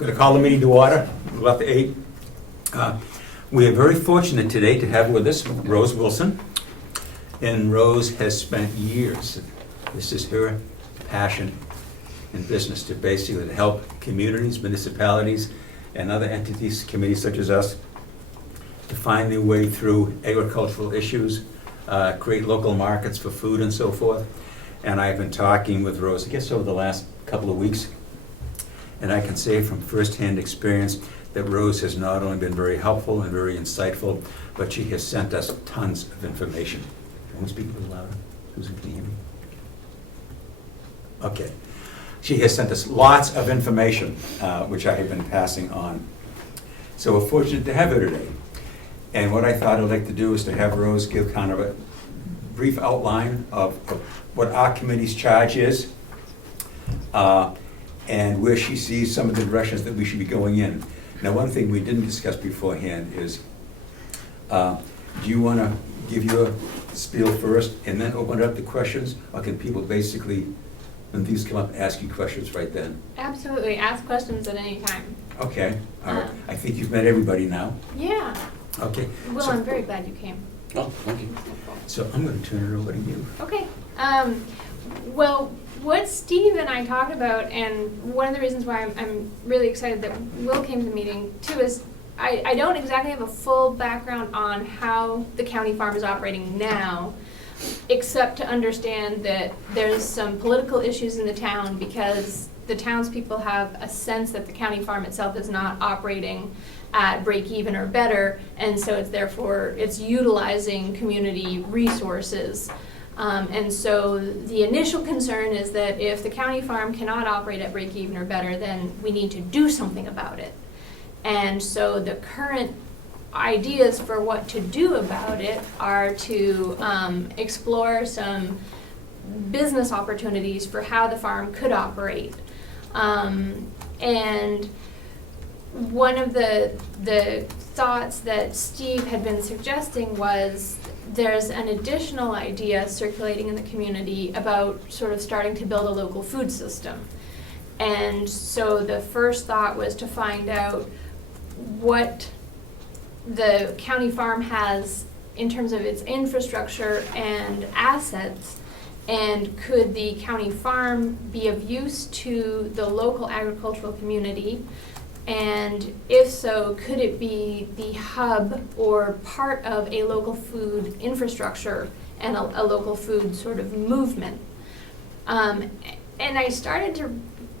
Going to call the meeting to order, about 8. We are very fortunate today to have with us Rose Wilson. And Rose has spent years, this is her passion in business, to basically help communities, municipalities, and other entities, committees such as us, to find their way through agricultural issues, create local markets for food and so forth. And I've been talking with Rose, I guess over the last couple of weeks, and I can say from firsthand experience that Rose has not only been very helpful and very insightful, but she has sent us tons of information. Can we speak a little louder? Susan, can you hear me? Okay. She has sent us lots of information, which I have been passing on. So we're fortunate to have her today. And what I thought I'd like to do is to have Rose give kind of a brief outline of what our committee's charge is, and where she sees some of the directions that we should be going in. Now, one thing we didn't discuss beforehand is, do you want to give your spiel first and then open it up to questions? Or can people basically, when things come up, ask you questions right then? Absolutely. Ask questions at any time. Okay. All right. I think you've met everybody now. Yeah. Okay. Will, I'm very glad you came. Oh, thank you. So I'm going to turn it over to you. Okay. Well, what Steve and I talked about, and one of the reasons why I'm really excited that Will came to the meeting too, is I don't exactly have a full background on how the county farm is operating now, except to understand that there's some political issues in the town because the townspeople have a sense that the county farm itself is not operating at break even or better, and so it's utilizing community resources. And so the initial concern is that if the county farm cannot operate at break even or better, then we need to do something about it. And so the current ideas for what to do about it are to explore some business opportunities for how the farm could operate. And one of the thoughts that Steve had been suggesting was there's an additional idea circulating in the community about sort of starting to build a local food system. And so the first thought was to find out what the county farm has in terms of its infrastructure and assets, and could the county farm be of use to the local agricultural community? And if so, could it be the hub or part of a local food infrastructure and a local food sort of movement? And I started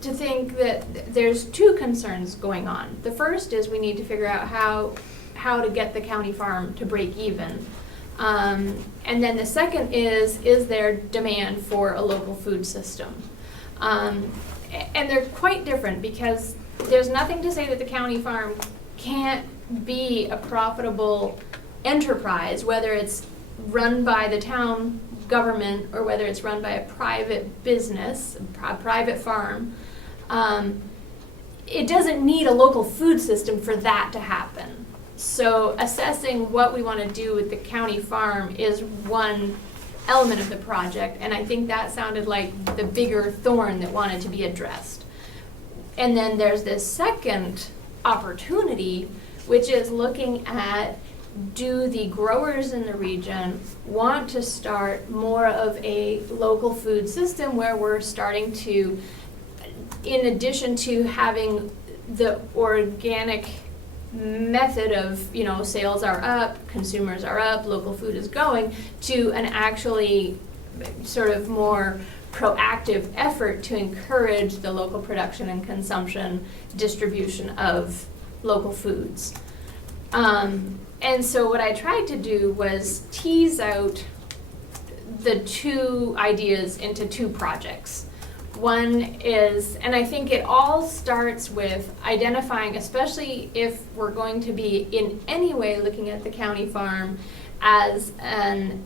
to think that there's two concerns going on. The first is we need to figure out how to get the county farm to break even. And then the second is there demand for a local food system? And they're quite different because there's nothing to say that the county farm can't be a profitable enterprise, whether it's run by the town government or whether it's run by a private business, a private farm. It doesn't need a local food system for that to happen. So assessing what we want to do with the county farm is one element of the project, and I think that sounded like the bigger thorn that wanted to be addressed. And then there's this second opportunity, which is looking at, do the growers in the region want to start more of a local food system where we're starting to, in addition to having the organic method of, sales are up, consumers are up, local food is going, to an actually sort of more proactive effort to encourage the local production and consumption, distribution of local foods. And so what I tried to do was tease out the two ideas into two projects. One is, and I think it all starts with identifying, especially if we're going to be in any way looking at the county farm as an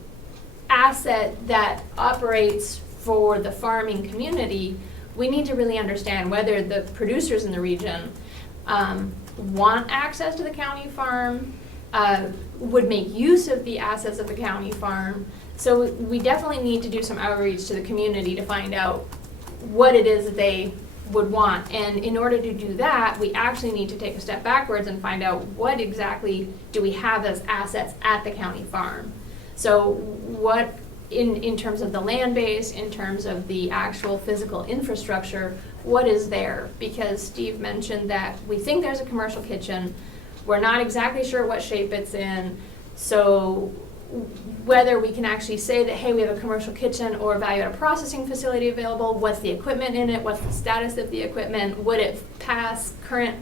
asset that operates for the farming community, we need to really understand whether the producers in the region want access to the county farm, would make use of the assets of the county farm. So we definitely need to do some outreach to the community to find out what it is that they would want. And in order to do that, we actually need to take a step backwards and find out what exactly do we have as assets at the county farm. So what, in terms of the land base, in terms of the actual physical infrastructure, what is there? Because Steve mentioned that we think there's a commercial kitchen. We're not exactly sure what shape it's in. So whether we can actually say that, hey, we have a commercial kitchen or value-added processing facility available, what's the equipment in it, what's the status of the equipment, would it pass current,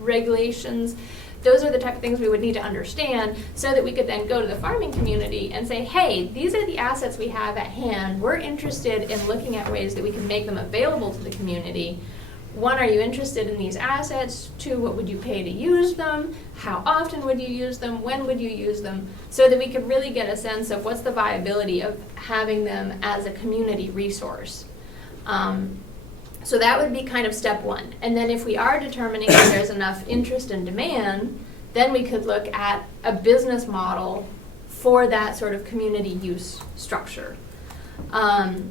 regulations? Those are the type of things we would need to understand so that we could then go to the farming community and say, hey, these are the assets we have at hand. We're interested in looking at ways that we can make them available to the community. One, are you interested in these assets? Two, what would you pay to use them? How often would you use them? When would you use them? So that we could really get a sense of what's the viability of having them as a community resource. So that would be kind of step one. And then if we are determining that there's enough interest and demand, then we could look at a business model for that sort of community use structure.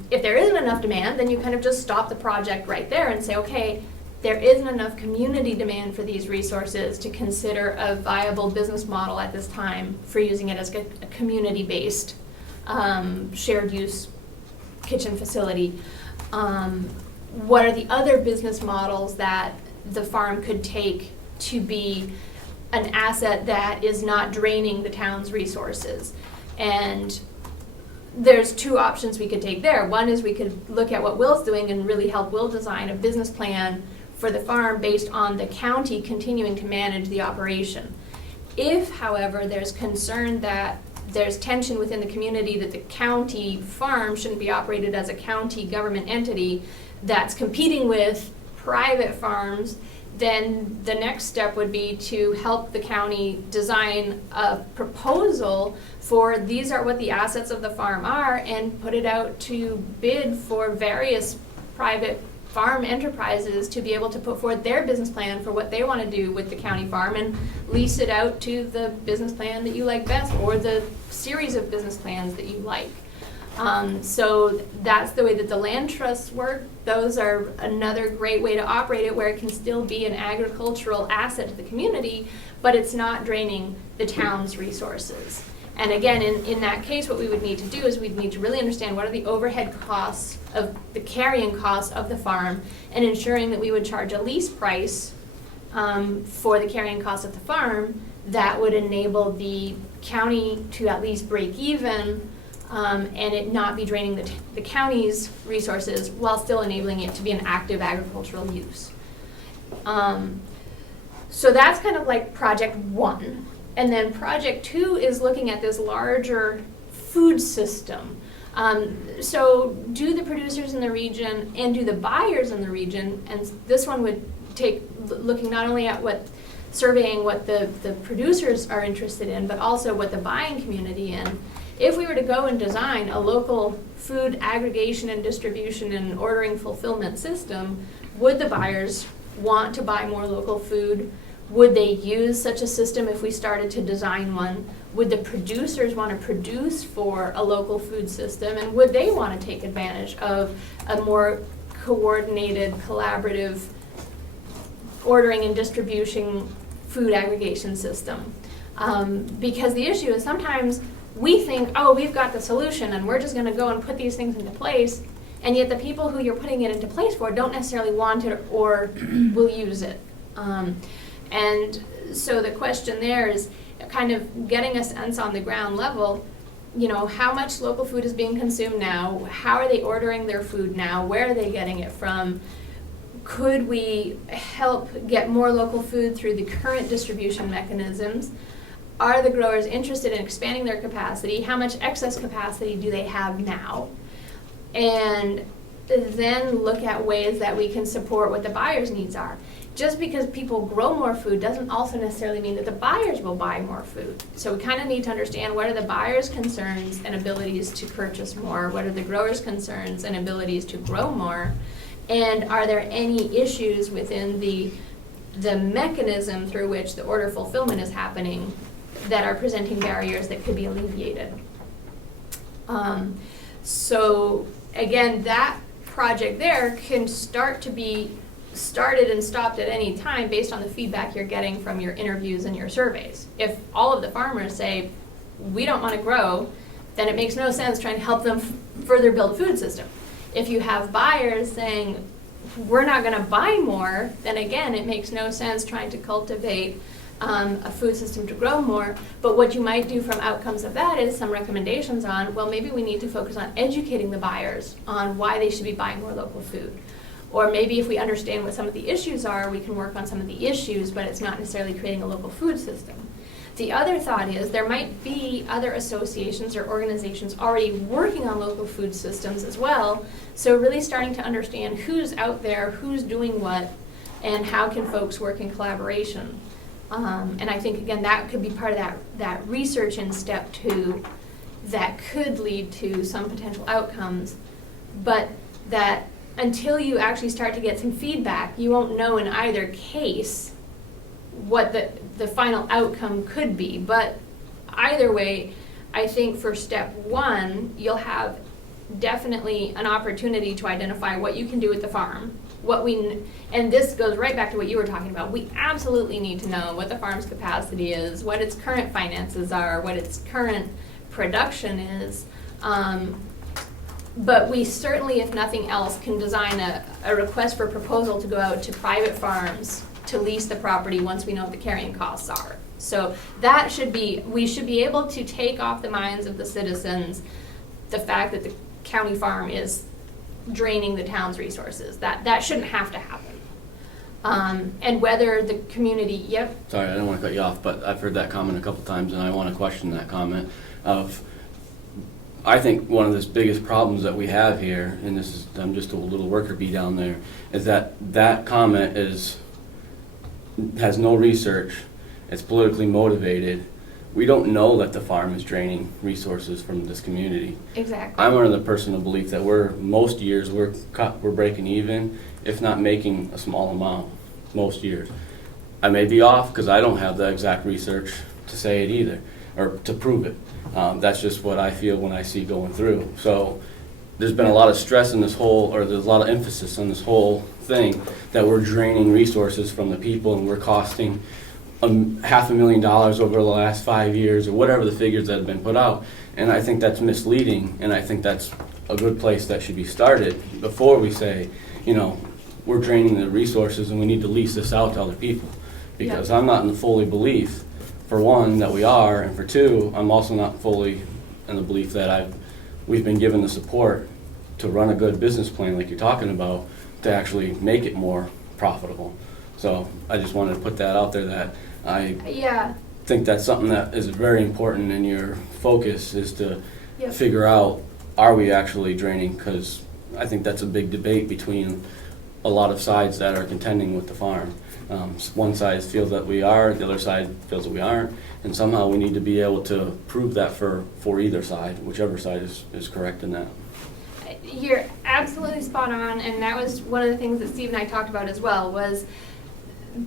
If there isn't enough demand, then you kind of just stop the project right there and say, okay, there isn't enough community demand for these resources to consider a viable business model at this time for using it as a community-based shared use kitchen facility. What are the other business models that the farm could take to be an asset that is not draining the town's resources? And there's two options we could take there. One is we could look at what Will's doing and really help Will design a business plan for the farm based on the county continuing to manage the operation. If, however, there's concern that there's tension within the community that the county farm shouldn't be operated as a county government entity that's competing with private farms, then the next step would be to help the county design a proposal for these are what the assets of the farm are and put it out to bid for various private farm enterprises to be able to put forward their business plan for what they want to do with the county farm and lease it out to the business plan that you like best or the series of business plans that you like. So that's the way that the land trusts work. Those are another great way to operate it where it can still be an agricultural asset to the community, but it's not draining the town's resources. And again, in that case, what we would need to do is we'd need to really understand what are the overhead costs of the carrying costs of the farm and ensuring that we would charge a lease price for the carrying costs of the farm that would enable the county to at least break even and it not be draining the county's resources while still enabling it to be an active agricultural use. So that's kind of like project one. And then project two is looking at this larger food system. So do the producers in the region and do the buyers in the region, and this one would take looking not only at surveying what the producers are interested in, but also what the buying community in. If we were to go and design a local food aggregation and distribution and ordering fulfillment system, would the buyers want to buy more local food? Would they use such a system if we started to design one? Would the producers want to produce for a local food system? And would they want to take advantage of a more coordinated, collaborative ordering and distribution food aggregation system? Because the issue is sometimes we think, oh, we've got the solution and we're just going to go and put these things into place, and yet the people who you're putting it into place for don't necessarily want it or will use it. And so the question there is kind of getting a sense on the ground level, how much local food is being consumed now? How are they ordering their food now? Where are they getting it from? Could we help get more local food through the current distribution mechanisms? Are the growers interested in expanding their capacity? How much excess capacity do they have now? And then look at ways that we can support what the buyers' needs are. Just because people grow more food doesn't also necessarily mean that the buyers will buy more food. So we kind of need to understand what are the buyers' concerns and abilities to purchase more, what are the growers' concerns and abilities to grow more, and are there any issues within the mechanism through which the order fulfillment is happening that are presenting barriers that could be alleviated. So again, that project there can start to be started and stopped at any time based on the feedback you're getting from your interviews and your surveys. If all of the farmers say, we don't want to grow, then it makes no sense trying to help them further build a food system. If you have buyers saying, we're not going to buy more, then again, it makes no sense trying to cultivate a food system to grow more. But what you might do from outcomes of that is some recommendations on, well, maybe we need to focus on educating the buyers on why they should be buying more local food. Or maybe if we understand what some of the issues are, we can work on some of the issues, but it's not necessarily creating a local food system. The other thought is there might be other associations or organizations already working on local food systems as well. So really starting to understand who's out there, who's doing what, and how can folks work in collaboration. And I think, again, that could be part of that research in step 2 that could lead to some potential outcomes. But that until you actually start to get some feedback, you won't know in either case what the final outcome could be. But either way, I think for step 1, you'll have definitely an opportunity to identify what you can do at the farm. And this goes right back to what you were talking about. We absolutely need to know what the farm's capacity is, what its current finances are, what its current production is. But we certainly, if nothing else, can design a request for proposal to go out to private farms to lease the property once we know what the carrying costs are. So that we should be able to take off the minds of the citizens the fact that the county farm is draining the town's resources. That shouldn't have to happen. And whether the community, Sorry, I don't want to cut you off, but I've heard that comment a couple times, and I want to question that comment of, I think one of the biggest problems that we have here, and this is, I'm just a little worker bee down there, is that comment has no research, it's politically motivated. We don't know that the farm is draining resources from this community. exactly. I'm under the personal belief that most years we're breaking even, if not making a small amount, most years. I may be off because I don't have the exact research to say it either, or to prove it. That's just what I feel when I see going through. So there's been a lot of stress in this whole, or there's a lot of emphasis on this whole thing that we're draining resources from the people and we're costing $500,000 over the last 5 years, or whatever the figures that have been put out. And I think that's misleading, and I think that's a good place that should be started before we say, we're draining the resources and we need to lease this out to other people. Because I'm not in the fully belief, for one, that we are, and for two, I'm also not fully in the belief that we've been given the support to run a good business plan like you're talking about to actually make it more profitable. So I just wanted to put that out there that I think that's something that is very important in your focus is to figure out, are we actually draining? Because I think that's a big debate between a lot of sides that are contending with the farm. One side feels that we are, the other side feels that we aren't, and somehow we need to be able to prove that for either side, whichever side is correct in that. You're absolutely spot on, and that was one of the things that Steve and I talked about as well, was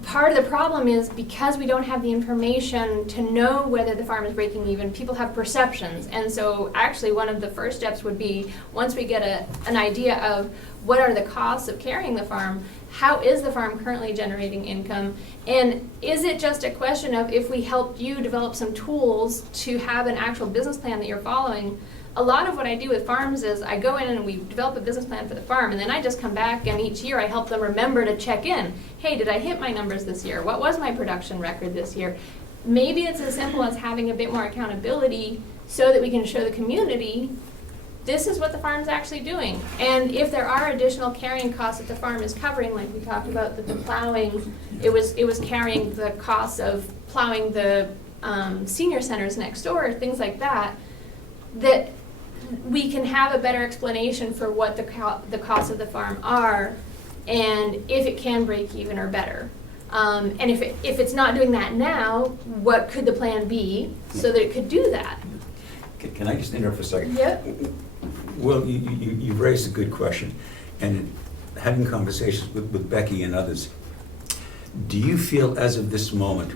part of the problem is because we don't have the information to know whether the farm is breaking even, people have perceptions. And so actually one of the first steps would be, once we get an idea of what are the costs of carrying the farm, how is the farm currently generating income, and is it just a question of if we help you develop some tools to have an actual business plan that you're following. A lot of what I do with farms is I go in and we develop a business plan for the farm, and then I just come back and each year I help them remember to check in. Hey, did I hit my numbers this year? What was my production record this year? Maybe it's as simple as having a bit more accountability so that we can show the community this is what the farm's actually doing. And if there are additional carrying costs that the farm is covering, like we talked about, that the plowing, it was carrying the costs of plowing the senior centers next door, things like that, that we can have a better explanation for what the costs of the farm are, and if it can break even or better. And if it's not doing that now, what could the plan be so that it could do that? Can I just interrupt for a second? Yep. Well, you've raised a good question, and having conversations with Becky and others, do you feel as of this moment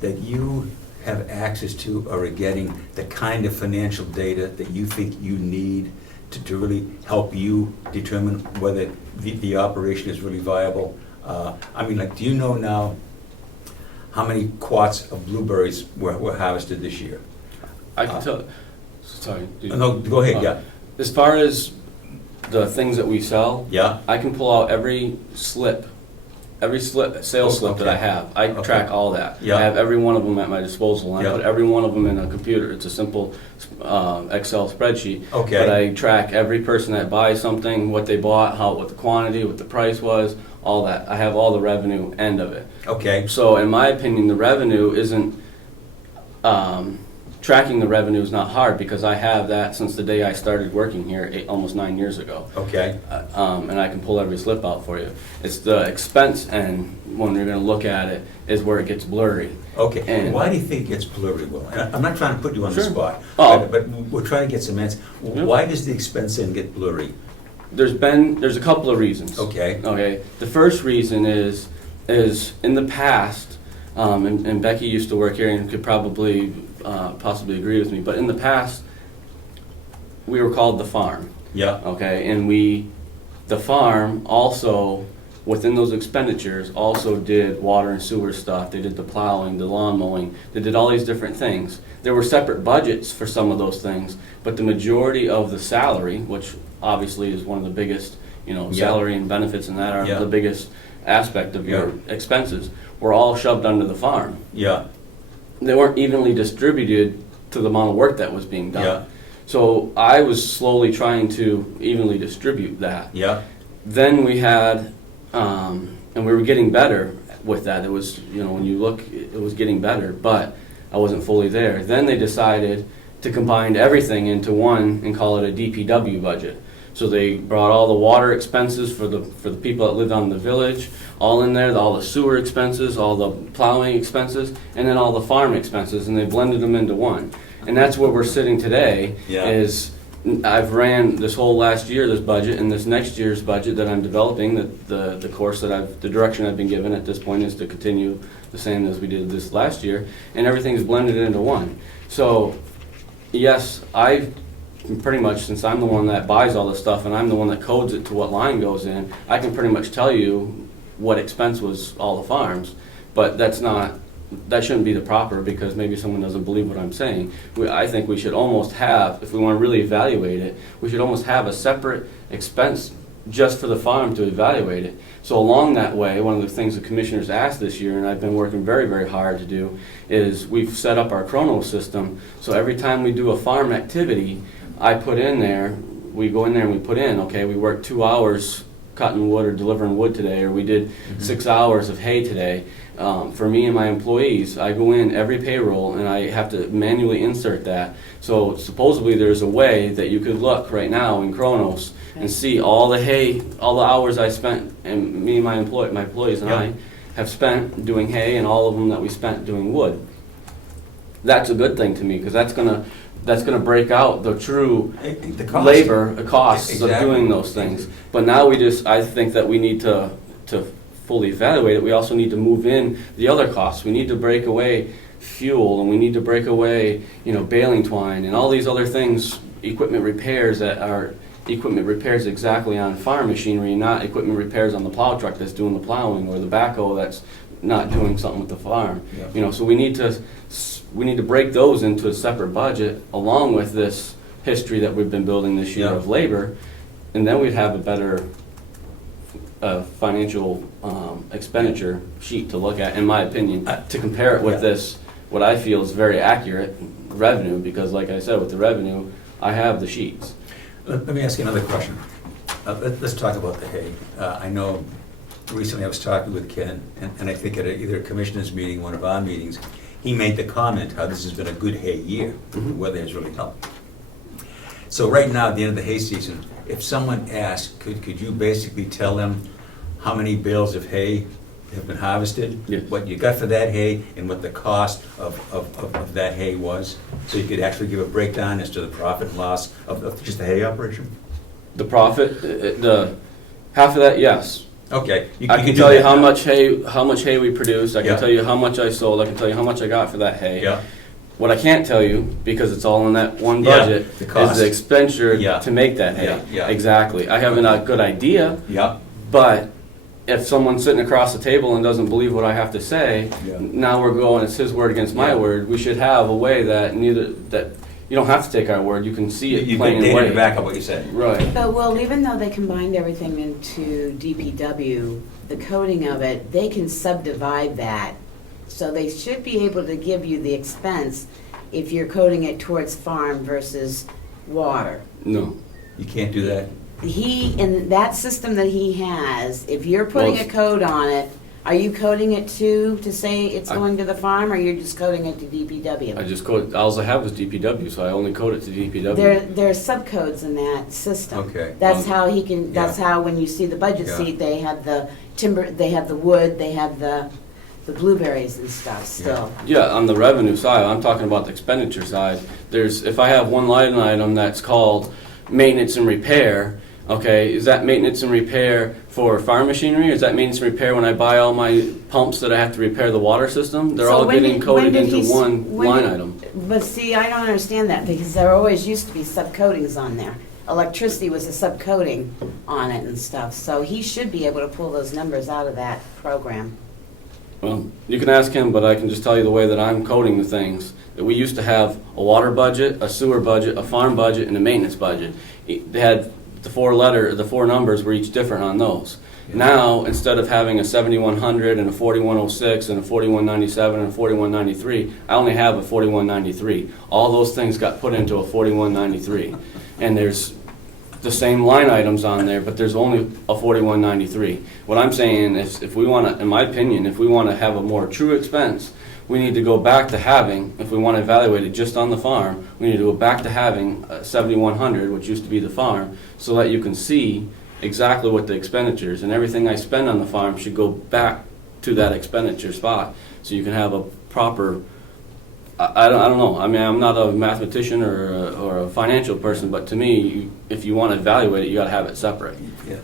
that you have access to or are getting the kind of financial data that you think you need to really help you determine whether the operation is really viable? I mean, like, do you know now how many quarts of blueberries were harvested this year? I can tell, sorry. No, go ahead, yeah. As far as the things that we sell, Yeah? I can pull out every sales slip that I Okay. have. I Okay. track all that. Yeah. I have every one of them at my disposal, and Yeah. I put every one of them in a computer. It's a simple Excel spreadsheet. Okay. But I track every person that buys something, what they bought, what the quantity, what the price was, all that. I have all the revenue end of it. Okay, So in my opinion, the revenue isn't, tracking the revenue is not hard because I have that since the day I started working here almost 9 years ago. okay, And I can pull every slip out for you. It's the expense end, when you're gonna look at it, is where it gets blurry. okay. And- Why do you think it gets blurry, Will? And I'm not trying to put you on the Sure. spot, Oh. but we're trying to get some answers. Yeah. Why does the expense end get blurry? There's a couple of reasons. Okay, Okay, the first reason is in the past, and Becky used to work here and could probably, possibly agree with me, but in the past, we were called the farm, yeah, okay? And the farm also, within those expenditures, also did water and sewer stuff. They did the plowing, the lawn mowing, they did all these different things. There were separate budgets for some of those things, but the majority of the salary, which obviously is one of the biggest, Yeah. salary and benefits and that are Yeah. the biggest aspect of your Yeah. expenses, were all shoved under the farm. yeah, They weren't evenly distributed to the amount of work that was being done. Yeah. So I was slowly trying to evenly distribute that. yeah, Then we had, and we were getting better with that. It was, when you look, it was getting better, but I wasn't fully there. Then they decided to combine everything into one and call it a DPW budget. So they brought all the water expenses for the people that lived on the village, all in there, all the sewer expenses, all the plowing expenses, and then all the farm expenses, and they blended them into one. And that's where we're sitting today, Yeah. is I've ran this whole last year, this budget, and this next year's budget that I'm developing, the course the direction I've been given at this point is to continue the same as we did this last year, and everything's blended into one. So, yes, I pretty much, since I'm the one that buys all this stuff and I'm the one that codes it to what line goes in, I can pretty much tell you what expense was all the farms, but that shouldn't be the proper, because maybe someone doesn't believe what I'm saying. I think we should almost have, if we want to really evaluate it, we should almost have a separate expense just for the farm to evaluate it. So along that way, one of the things the commissioners asked this year, and I've been working very, very hard to do, is we've set up our Chrono system. So every time we do a farm activity, I put in there, we go in there and we put in, okay, we worked 2 hours cutting wood or delivering wood today, or we did 6 hours of hay today. For me and my employees, I go in every payroll and I have to manually insert that. So supposedly there's a way that you could look right now in Chronos and see all the hay, all the hours I spent, and me and my employees and Yeah. I have spent doing hay, and all of them that we spent doing wood. That's a good thing to me, because that's gonna break out the true the cost. labor, the costs Exactly. of doing those things. But now I think that we need to fully evaluate it. We also need to move in the other costs. We need to break away fuel, and we need to break away, baling twine and all these other things, equipment repairs that are equipment repairs exactly on farm machinery, not equipment repairs on the plow truck that's doing the plowing, or the backhoe that's not doing something with the farm. Yeah. So we need to break those into a separate budget, along with this history that we've been building this year Yeah. of labor, and then we'd have a better financial expenditure sheet to look at, in my opinion, to compare it with Yeah. this, what I feel is very accurate revenue, because like I said, with the revenue, I have the sheets. Let me ask you another question. Let's talk about the hay. I know recently I was talking with Ken, and I think at either a commissioners meeting, one of our meetings, he made the comment how this has been a good hay year. The weather has really helped. So right now, at the end of the hay season, if someone asked, could you basically tell them how many bales of hay have been harvested? Yes. What you got for that hay, and what the cost of that hay was? So you could actually give a breakdown as to the profit and loss of just the hay operation? The profit, the half of that, yes. Okay. I can do tell you that how now. much hay we produced. I can Yeah. tell you how much I sold. I can tell you how much I got for that hay. Yeah, What I can't tell you, because it's all in that one Yeah, budget, the is cost. the expenditure Yeah. to make that hay. Yeah. Exactly. I have a good idea, Yeah. but if someone's sitting across the table and doesn't believe what I have to say, Yeah. now we're going, it's his word against my Yeah. word. We should have a way that you don't have to take our word, you can see it You've plain been and dated white. back on what you said. Right. But, well, even though they combined everything into DPW, the coding of it, they can subdivide that. So they should be able to give you the expense if you're coding it towards farm versus water. No. You can't do that. In that system that he has, if you're putting Well, a code on it, are you coding it to say it's I- going to the farm, or you're just coding it to I DPW? just code, all I have is DPW, so I only code it to DPW. There are subcodes in that system. Okay. That's how he can, that's Yeah. how when you see the budget Yeah. sheet, they have the timber, they have the wood, they have the blueberries and stuff still. Yeah, on the revenue side, I'm talking about the expenditure side. If I have one line item that's called maintenance and repair, okay, is that maintenance and repair for farm machinery? Is that maintenance and repair when I buy all my pumps that I have to repair the water system? They're So all when getting did- coded when did into he s- one when line did- item. But see, I don't understand that, because there always used to be subcoatings on there. Electricity was a subcoating on it and stuff, so he should be able to pull those numbers out of that program. Well, you can ask him, but I can just tell you the way that I'm coding the things. That we used to have a water budget, a sewer budget, a farm budget, and a maintenance budget. They had the four numbers were each different on those. Yeah. Now, instead of having a 7100 and a 4106 and a 4197 and a 4193, I only have a 4193. All those things got put into a 4193. And there's the same line items on there, but there's only a 4193. What I'm saying is, if we want to, in my opinion, if we want to have a more true expense, we need to go back to having, if we want to evaluate it just on the farm, we need to go back to having 7100, which used to be the farm, so that you can see exactly what the expenditures, and everything I spend on the farm should go back to that expenditure spot, so you can have a proper, I don't know. I mean, I'm not a mathematician or a financial person, but to me, if you want to evaluate it, you got to have it separate. Yeah.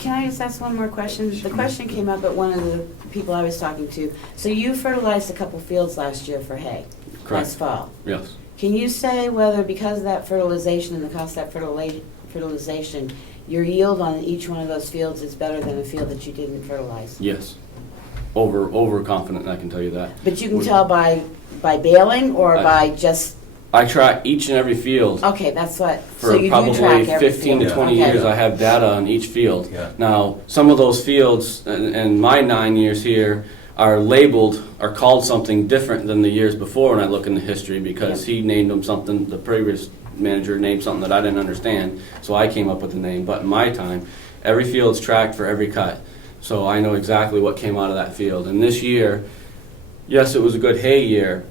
Can I just ask one more question? The question came up at one of the people I was talking to. So you fertilized a couple fields last year for hay, Correct. last fall. Yes. Can you say whether, because of that fertilization and the cost of that fertilization, your yield on each one of those fields is better than a field that you didn't fertilize? Yes. Overconfident, I can tell you that. But you can tell by baling or I- by just, I track each and every field okay, that's what, so for you do probably track every 15 to field. 20 Okay. years. I have data on each field. Yeah. Now, some of those fields in my 9 years here are labeled, are called something different than the years before when I look in the history, because he named them something, the previous manager named something that I didn't understand, so I came up with the name. But in my time, every field's tracked for every cut. So I know exactly what came out of that field. And this year, yes, it was a good hay year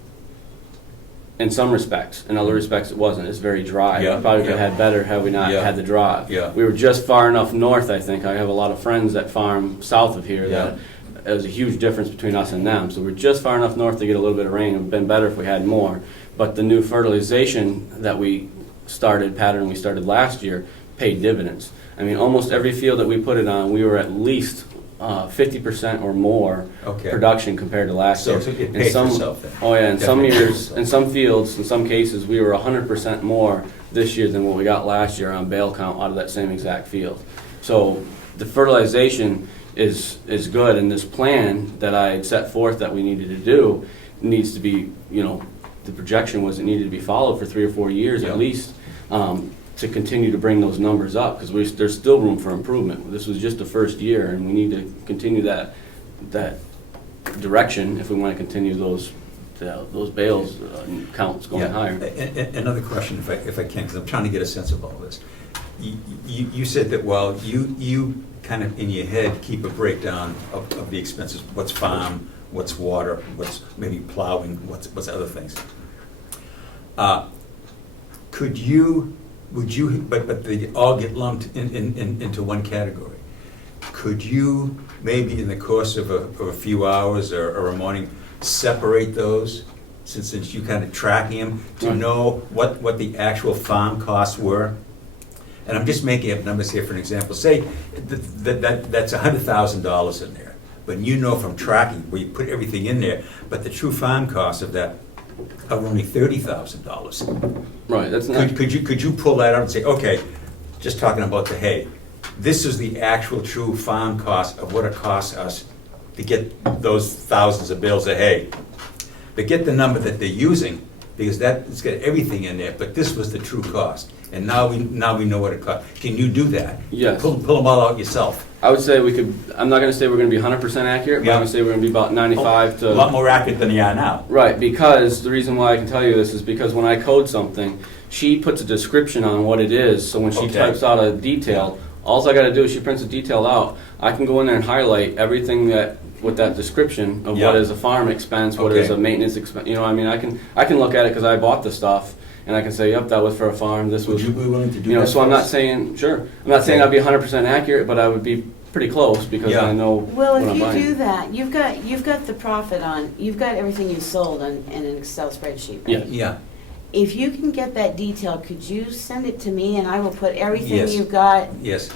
in some respects. In other respects, it wasn't. It's very dry. Yeah, We probably could yeah. have had better had we not Yeah. had the drought. Yeah. We were just far enough north, I think. I have a lot of friends that farm south of here Yeah. that there's a huge difference between us and them. So we're just far enough north to get a little bit of rain. It would have been better if we had more. But the new fertilization that we pattern we started last year, paid dividends. I mean, almost every field that we put it on, we were at least 50% or more Okay. production compared to last So year. it In paid for some- itself then? Oh yeah, in some Definitely. years, in some fields, in some cases, we were 100% more this year than what we got last year on bale count out of that same exact field. So the fertilization is good, and this plan that I had set forth that we needed to do needs to be, the projection was it needed to be followed for 3 or 4 years Yeah. at least, to continue to bring those numbers up, because there's still room for improvement. This was just the first year, and we need to continue that direction if we want to continue those bales counts going Yeah. higher. Another question, if I can, because I'm trying to get a sense of all this. You said that, well, you kind of in your head keep a breakdown of the expenses, what's farm, what's water, what's maybe plowing, what's other things. But they all get lumped into one category. Could you, maybe in the course of a few hours or a morning, separate those, since you kind of tracking them, to Right. know what the actual farm costs were? And I'm just making up numbers here for an example. Say that's $100,000 in there, but you know from tracking, where you put everything in there, but the true farm cost of that of only $30,000. Right, that's not, Could you pull that out and say, okay, just talking about the hay, this is the actual true farm cost of what it costs us to get those thousands of bales of hay. But get the number that they're using, because it's got everything in there, but this was the true cost. And now we know what it costs. Can you do that? Yes. Pull them all out yourself. I would say we could, I'm not gonna say we're gonna be 100% accurate, but Yeah. I'm gonna say we're gonna be about 95 A to. lot more accurate than you are now. Right, because the reason why I can tell you this is because when I code something, she puts a description on what it is, so when she Okay. types out a detail, all I gotta do is she prints a detail out, I can go in there and highlight everything that, with that description of Yeah. what is a farm expense, what is Okay. a maintenance expense, you know, I mean, I can look at it because I bought the stuff, and I can say, yep, that was for a farm, this Would was, you be willing to do that? you know, so I'm for not us? saying, sure, I'm not saying Okay. I'd be 100% accurate, but I would be pretty close because Yeah. I know Well, what if I'm you buying. do that, you've got the profit on, you've got everything you sold in an Excel spreadsheet, right? Yeah. Yeah, If you can get that detail, could you send it to me and I will put everything Yes. you've got yes,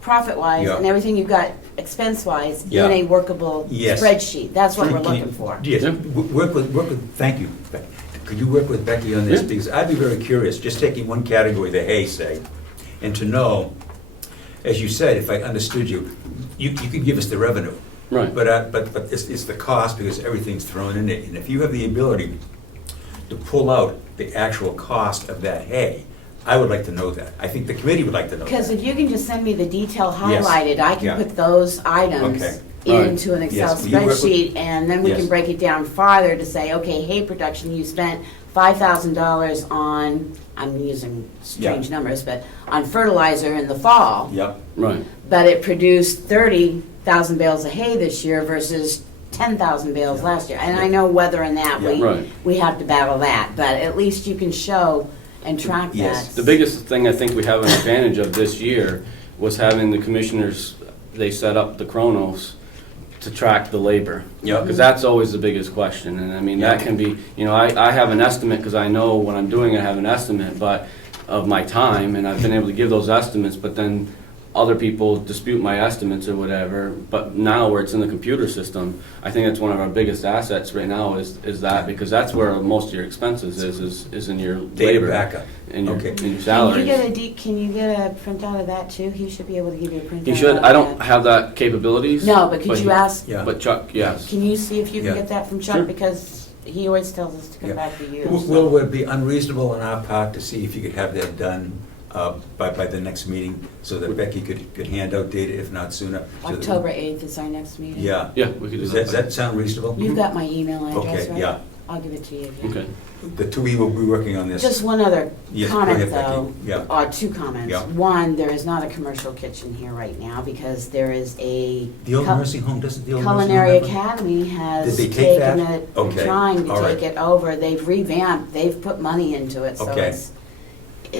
profit-wise Yeah. and everything you've got expense-wise Yeah. in a workable Yes. spreadsheet. That's what we're Can you- looking for. Yes, Yeah. work with, thank you, Becky. Could you work with Becky on this? Yeah. Because I'd be very curious, just taking one category, the hay, say, and to know, as you said, if I understood you, you could give us the revenue. Right. But it's the cost because everything's thrown in it. And if you have the ability to pull out the actual cost of that hay, I would like to know that. I think the committee would like to know Because that. if you can just send me the detail Yes. highlighted, I can Yeah. put those items Okay. Right. into an Excel Yes. Will you work with- spreadsheet, and then we Yes. can break it down farther to say, okay, hay production, you spent $5,000 on, I'm using strange numbers, but on fertilizer in the fall, Yep, Right. but it produced 30,000 bales of hay this year versus 10,000 bales Yeah. last year. And I know weather and that, Yeah. Right. we have to battle that, but at least you can show and track Yes. that. The biggest thing I think we have an advantage of this year was having the commissioners, they set up the chronos to track the labor. Yep. Because that's always the biggest question, and I mean, that Yeah. can be, you know, I have an estimate, because I know when I'm doing it, I have an estimate, but of my time, and I've been able to give those estimates, but then other people dispute my estimates or whatever, but now where it's in the computer system, I think that's one of our biggest assets right now is that, because that's where most of your expenses is in your data labor. backup. And your, Okay. and your Can salaries. you get a printout of that too? He should be able to give you a printout. He should, of I don't that. have that capabilities. No, but could you he- ask, Yeah. But Chuck, yes. can you see if you can Yeah. get that from Sure. Chuck? Because he always tells us to come Yeah. back to you. Will it be unreasonable on our part to see if you could have that done by the next meeting, so that Becky could hand out data, if not sooner? so that- October 8th is our next meeting. Yeah. Yeah, we could do Does that sound reasonable? You've got my email address, Okay, right? yeah. I'll give it to you again. Okay. The two of you will be working on this. Just one other Yes, go comment ahead, Becky. though, Yeah. or two comments. Yeah. One, there is not a commercial kitchen here right now because there is a The old cul- nursing home, doesn't the old nursing home Culinary have one? Academy has Did they take taken that? it, they're Okay, trying to all right. take it over. They've revamped, they've put money into it, so Okay.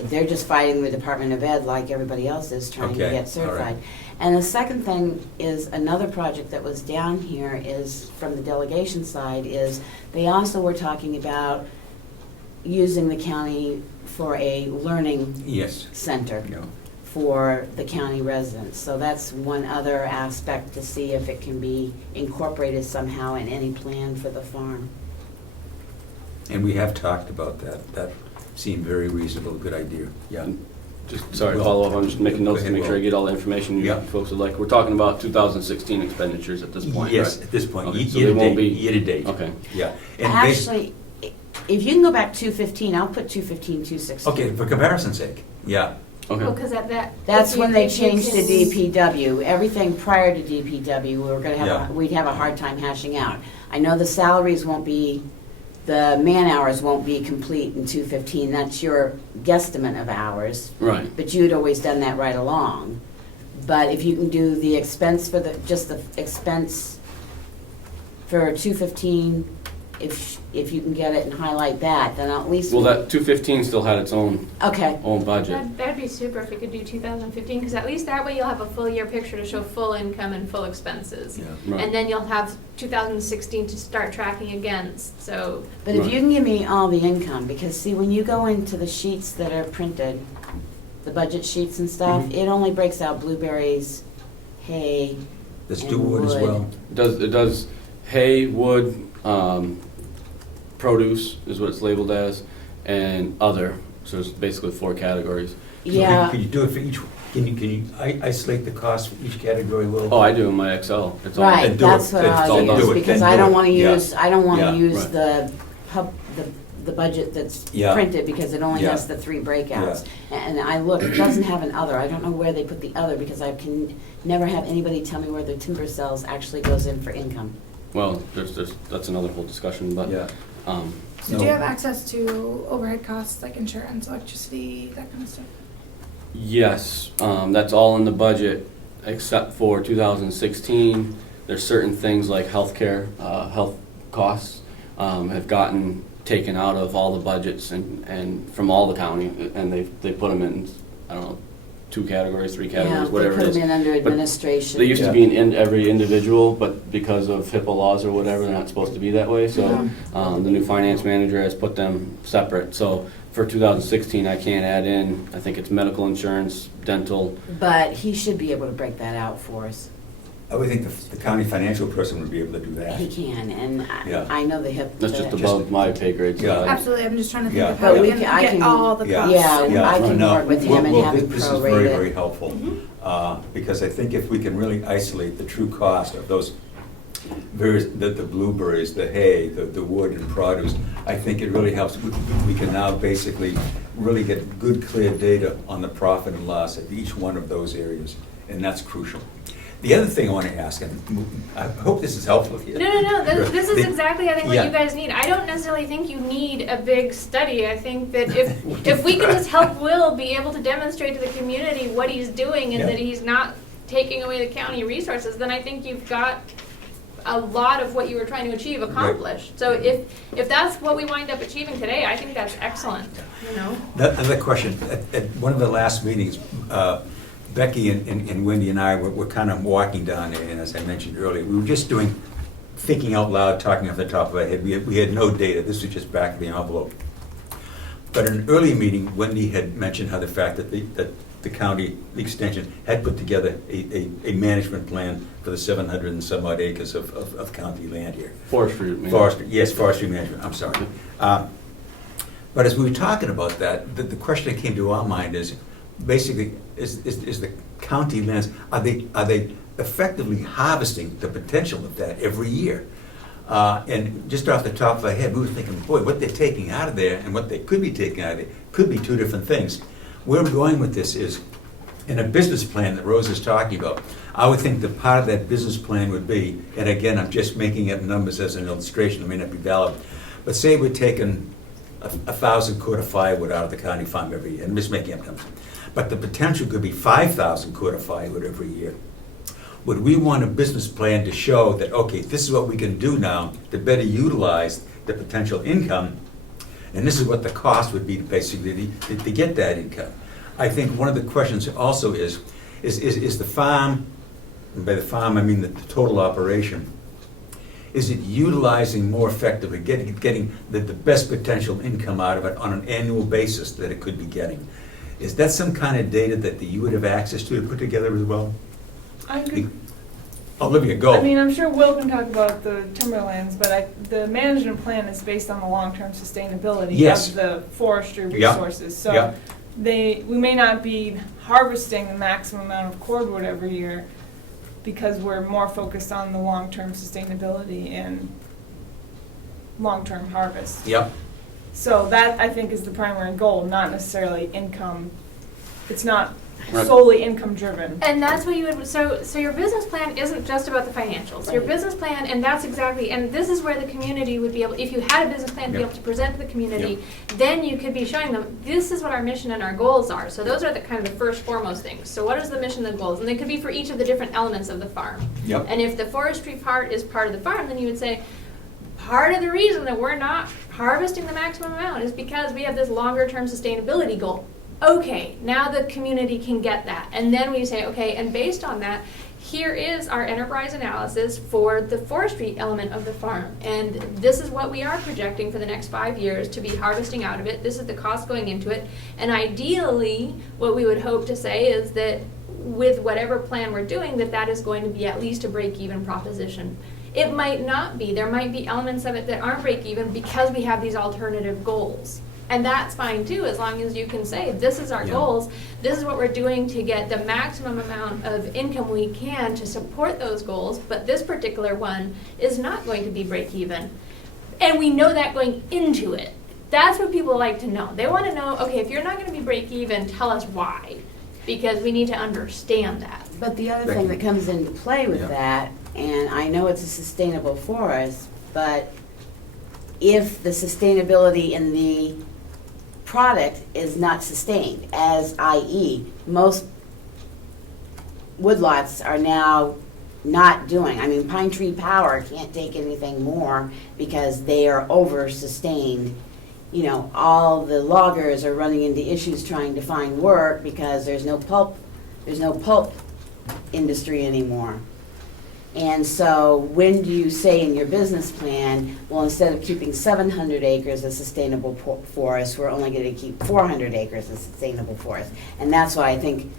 they're just fighting the Department of Ed like everybody else is trying to Okay, get all right. certified. And the second thing is another project that was down here is, from the delegation side, is they also were talking about using the county for a learning Yes. center Yeah. for the county residents. So that's one other aspect to see if it can be incorporated somehow in any plan for the farm. And we have talked about that. That seemed very reasonable, good idea. Yeah. Just, sorry to Well, follow up, I'm just making notes go to make ahead, sure I Will. get all the information you Yeah. folks would like. We're talking about 2016 expenditures at this point, Yes, right? at this point, Okay, so year they to won't date, be- year to date. Okay. Yeah. And Actually, if you can go back 215, I'll put 215, 216. Okay, for comparison's sake, yeah. Okay. Well, because at that. That's if you- when they if you changed to can- DPW. Everything prior to DPW, we were gonna Yeah. have, we'd have a hard time hashing out. I know the salaries won't be, the man-hours won't be complete in 215. That's your guesstimate of hours, Right. but you'd always done that right along. But if you can do the expense for the, just the expense for 215, if you can get it and highlight that, then at least. Well, that 215 still had its own Okay, budget. That'd be super if we could do 2015, because at least that way you'll have a full year picture to show full income and full expenses. Yeah. Right. And then you'll have 2016 to start tracking against, so. but if Right. you can give me all the income, because see, when you go into the sheets that are printed, the budget sheets and stuff, Mhm. it only breaks out blueberries, hay, Let's And do wood as wood. well. It does hay, wood, produce is what it's labeled as, and other, so it's basically 4 categories. Yeah. Could you do it for each, can you isolate the cost for each category a little? Oh, I do in my Excel. It's all Right, And do that's it. what It's I all done. use, Do it, because then I do don't it. wanna Yeah. use, I don't wanna Yeah. use Right. the budget that's Yeah. printed, because it only Yeah. has the 3 breakouts. And I look, it doesn't have an other, I don't know where they put the other, because I can never have anybody tell me where their timber sales actually goes in for income. Well, that's another whole discussion, but, Yeah. So do you have access to overhead costs like insurance, electricity, that kind of stuff? yes, that's all in the budget, except for 2016. There's certain things like healthcare, health costs, have gotten taken out of all the budgets and from all the county, and they put them in, I don't know, 2 categories, 3 categories, whatever Yeah, it they is. put them in under But administration. They used Yeah. to be in every individual, but because of HIPAA laws or whatever, they're not supposed to be that way, so, the new finance manager has put them separate. So for 2016, I can't add in, I think it's medical insurance, dental. But he should be able to break that out for us. I would think the county financial person would be able to do that. He can, and Yeah. I know the HIP. That's just the- above my pay grade. So Yeah. Absolutely, I'm just trying to Yeah. think of how But we we can I get can- all the Yeah. costs. Yeah, in. I can no, work with him and have him This is very, prorate very it. helpful, because I think if we can really isolate the true cost of those various, the blueberries, the hay, the wood and produce, I think it really helps. We can now basically really get good, clear data on the profit and loss of each one of those areas, and that's crucial. The other thing I want to ask, and I hope this is helpful here. No, this is The- exactly, I think, what Yeah. you guys need. I don't necessarily think you need a big study. I think that if we can just help Will be able to demonstrate to the community what he's doing and Yeah. that he's not taking away the county resources, then I think you've got a lot of what you were trying to achieve accomplished. So if that's what we wind up achieving today, I think that's excellent, you know? Another question, at one of the last meetings, Becky and Wendy and I were kind of walking down there, and as I mentioned earlier, we were just thinking out loud, talking off the top of our head. We had no data, this was just back of the envelope. But in an earlier meeting, Wendy had mentioned how the fact that the county, the extension, had put together a management plan for the 700 and some odd acres of county land here. Forestry. man. Forestry management, I'm sorry. But as we were talking about that, the question that came to our mind is, basically, is the county lands, are they effectively harvesting the potential of that every year? And just off the top of our head, we were thinking, boy, what they're taking out of there and what they could be taking out of there could be 2 different things. Where I'm going with this is, in a business plan that Rose is talking about, I would think that part of that business plan would be, and again, I'm just making up numbers as an illustration, it may not be valid, but say we're taking 1,000 quart of firewood out of the county farm every year, I'm just making up numbers. But the potential could be 5,000 quart of firewood every year. Would we want a business plan to show that, okay, this is what we can do now to better utilize the potential income, and this is what the cost would be basically to get that income? I think one of the questions also is the farm, and by the farm I mean the total operation, is it utilizing more effectively, getting the best potential income out of it on an annual basis that it could be getting? Is that some kind of data that you would have access to put together as well? I could, Olivia, go. I mean, I'm sure Will can talk about the timberlands, but the management plan is based on the long-term sustainability Yes. of the forestry Yeah. resources. So Yeah. we may not be harvesting the maximum amount of cordwood every year because we're more focused on the long-term sustainability and long-term harvest. Yep. So that, I think, is the primary goal, not necessarily income. It's not Right. solely income driven. And that's what you would, so your business plan isn't just about the financials. Your Right. business plan, and that's exactly, and this is where the community would be able, if you had a business plan to be Yep. able to present to the community, then you could be showing them, this is what our mission and our goals are. So those are the kind of the first foremost things. So what is the mission and goals? And they could be for each of the different elements of the farm. Yep. And if the forestry part is part of the farm, then you would say, part of the reason that we're not harvesting the maximum amount is because we have this longer term sustainability goal. Okay, now the community can get that. And then we say, okay, and based on that, here is our enterprise analysis for the forestry element of the farm. And this is what we are projecting for the next 5 years to be harvesting out of it. This is the cost going into it. And ideally, what we would hope to say is that with whatever plan we're doing, that is going to be at least a break-even proposition. It might not be. There might be elements of it that aren't break-even because we have these alternative goals. And that's fine too, as long as you can say, this is our Yeah. goals, this is what we're doing to get the maximum amount of income we can to support those goals, but this particular one is not going to be break-even. And we know that going into it. That's what people like to know. They want to know, okay, if you're not going to be break-even, tell us why. Because we need to understand that. But the other thing that comes into play with Yeah. that, and I know it's a sustainable forest, but if the sustainability in the product is not sustained, as i.e. most woodlots are now not doing. I mean, Pine Tree Power can't take anything more because they are over-sustained. You know, all the loggers are running into issues trying to find work because there's no pulp industry anymore. And so when do you say in your business plan, well, instead of keeping 700 acres as sustainable forest, we're only going to keep 400 acres as sustainable forest? And that's why I think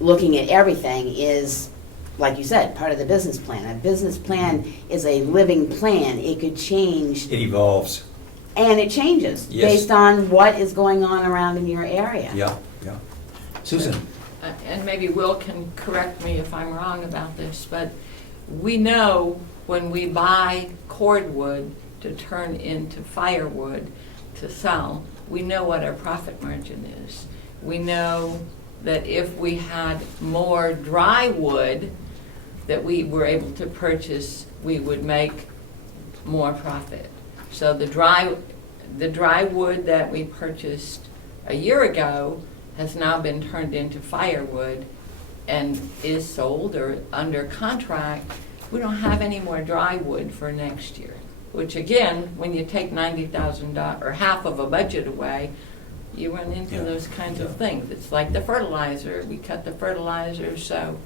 looking at everything is, like you said, part of the business plan. A business plan is a living plan. It could change, It evolves. and it changes Yes. based on what is going on around in your area. Yeah, yeah. Susan? And maybe Will can correct me if I'm wrong about this, but we know when we buy cordwood to turn into firewood to sell, we know what our profit margin is. We know that if we had more dry wood that we were able to purchase, we would make more profit. So the dry wood that we purchased a year ago has now been turned into firewood and is sold or under contract. We don't have any more dry wood for next year, which again, when you take $90,000 or half of a budget away, you run into Yeah. those kinds of things. It's like the fertilizer. We cut the fertilizer. So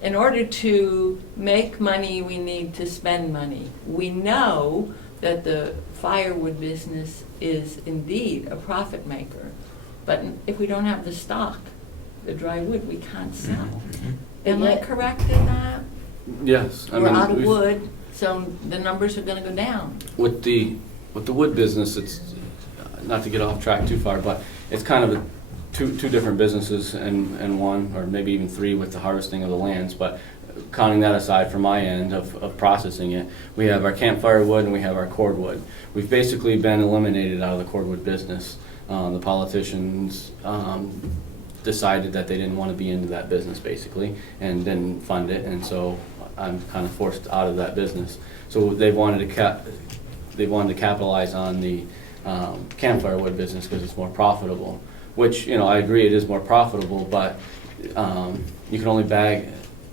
in order to make money, we need to spend money. We know that the firewood business is indeed a profit maker. But if we don't have the stock, the dry wood, we can't sell. Mm-hmm. Am I correct in that? Yes. We're out of wood, so the numbers are gonna go down. With the wood business, it's, not to get off track too far, but it's kind of two different businesses in one, or maybe even three with the harvesting of the lands, but counting that aside from my end of processing it, we have our campfire wood and we have our cordwood. We've basically been eliminated out of the cordwood business. The politicians decided that they didn't want to be into that business basically and didn't fund it, and so I'm kind of forced out of that business. So they wanted to capitalize on the campfire wood business because it's more profitable, which, you know, I agree it is more profitable, but you can only bag,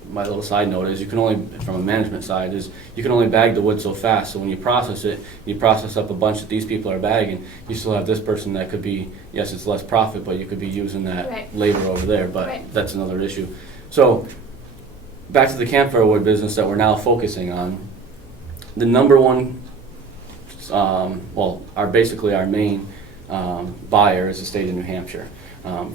my little side note is, you can only, from a management side, is you can only bag the wood so fast. So when you process it, you process up a bunch that these people are bagging, you still have this person that could be, yes, it's less profit, but you could be using that Right. labor over there, but Right. that's another issue. So back to the campfire wood business that we're now focusing on. The number one, basically our main buyer is the state of New Hampshire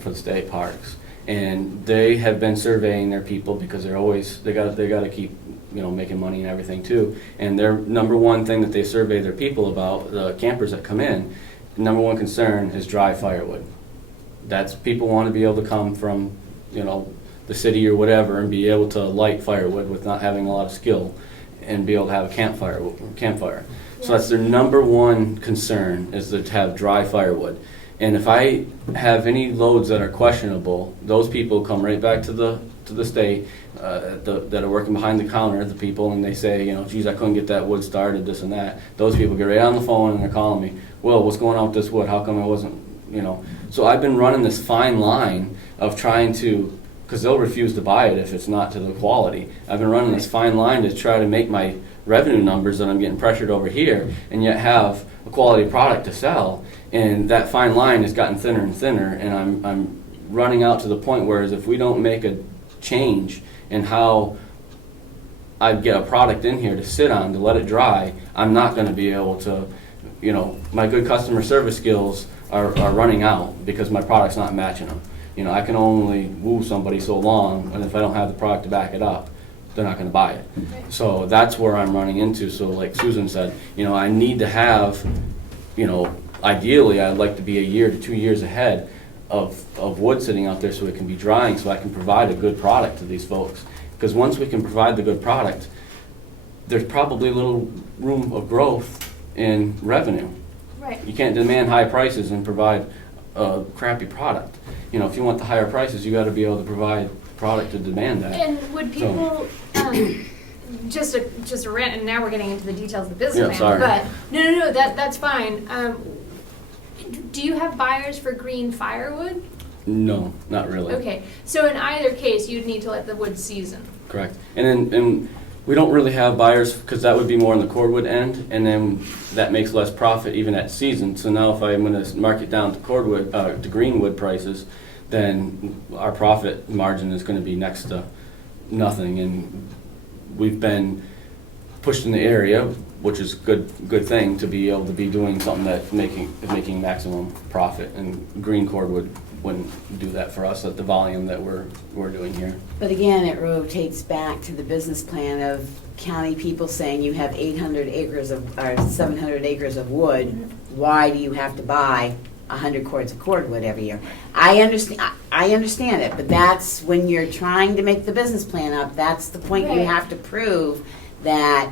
for the state parks. And they have been surveying their people because they got to keep, you know, making money and everything too. And their number one thing that they survey their people about, the campers that come in, number one concern is dry firewood. That's, people want to be able to come from, you know, the city or whatever and be able to light firewood with not having a lot of skill and be able to have a campfire. So that's their number one concern, is to have dry firewood. And if I have any loads that are questionable, those people come right back to the state that are working behind the counter, the people, and they say, you know, geez, I couldn't get that wood started, this and that. Those people get right on the phone and they're calling me, well, what's going on with this wood? How come it wasn't, you know? So I've been running this fine line of trying to, because they'll refuse to buy it if it's not to the quality. I've been running this fine line to try to make my revenue numbers that I'm getting pressured over here, and yet have a quality product to sell. And that fine line has gotten thinner and thinner, and I'm running out to the point where if we don't make a change in how I get a product in here to sit on, to let it dry, I'm not going to be able to, you know, my good customer service skills are running out because my product's not matching them. You know, I can only woo somebody so long, and if I don't have the product to back it up, they're not gonna buy it. So that's where I'm running into. So like Susan said, you know, I need to have, you know, ideally, I'd like to be a year to 2 years ahead of wood sitting out there so it can be drying, so I can provide a good product to these folks. Because once we can provide the good product, there's probably a little room of growth in revenue. Right. You can't demand high prices and provide a crappy product. You know, if you want the higher prices, you gotta be able to provide product to demand that. And would people, just a rant, and now we're getting into the details of the business Yeah, plan, sorry. but, no, that's fine. Do you have buyers for green firewood? No, not really. Okay, so in either case, you'd need to let the wood season. Correct. And we don't really have buyers, because that would be more on the cordwood end, and then that makes less profit even at season. So now if I'm gonna mark it down to cordwood, to greenwood prices, then our profit margin is gonna be next to nothing. And we've been pushed in the area, which is good thing to be able to be doing something that's making maximum profit. And green cordwood wouldn't do that for us at the volume that we're doing here. But again, it rotates back to the business plan of county people saying you have 800 acres of, or 700 acres of wood. Why do you have to buy 100 cords of cordwood every year? I understand it, but that's when you're trying to make the business plan up, that's the point you Right. have to prove that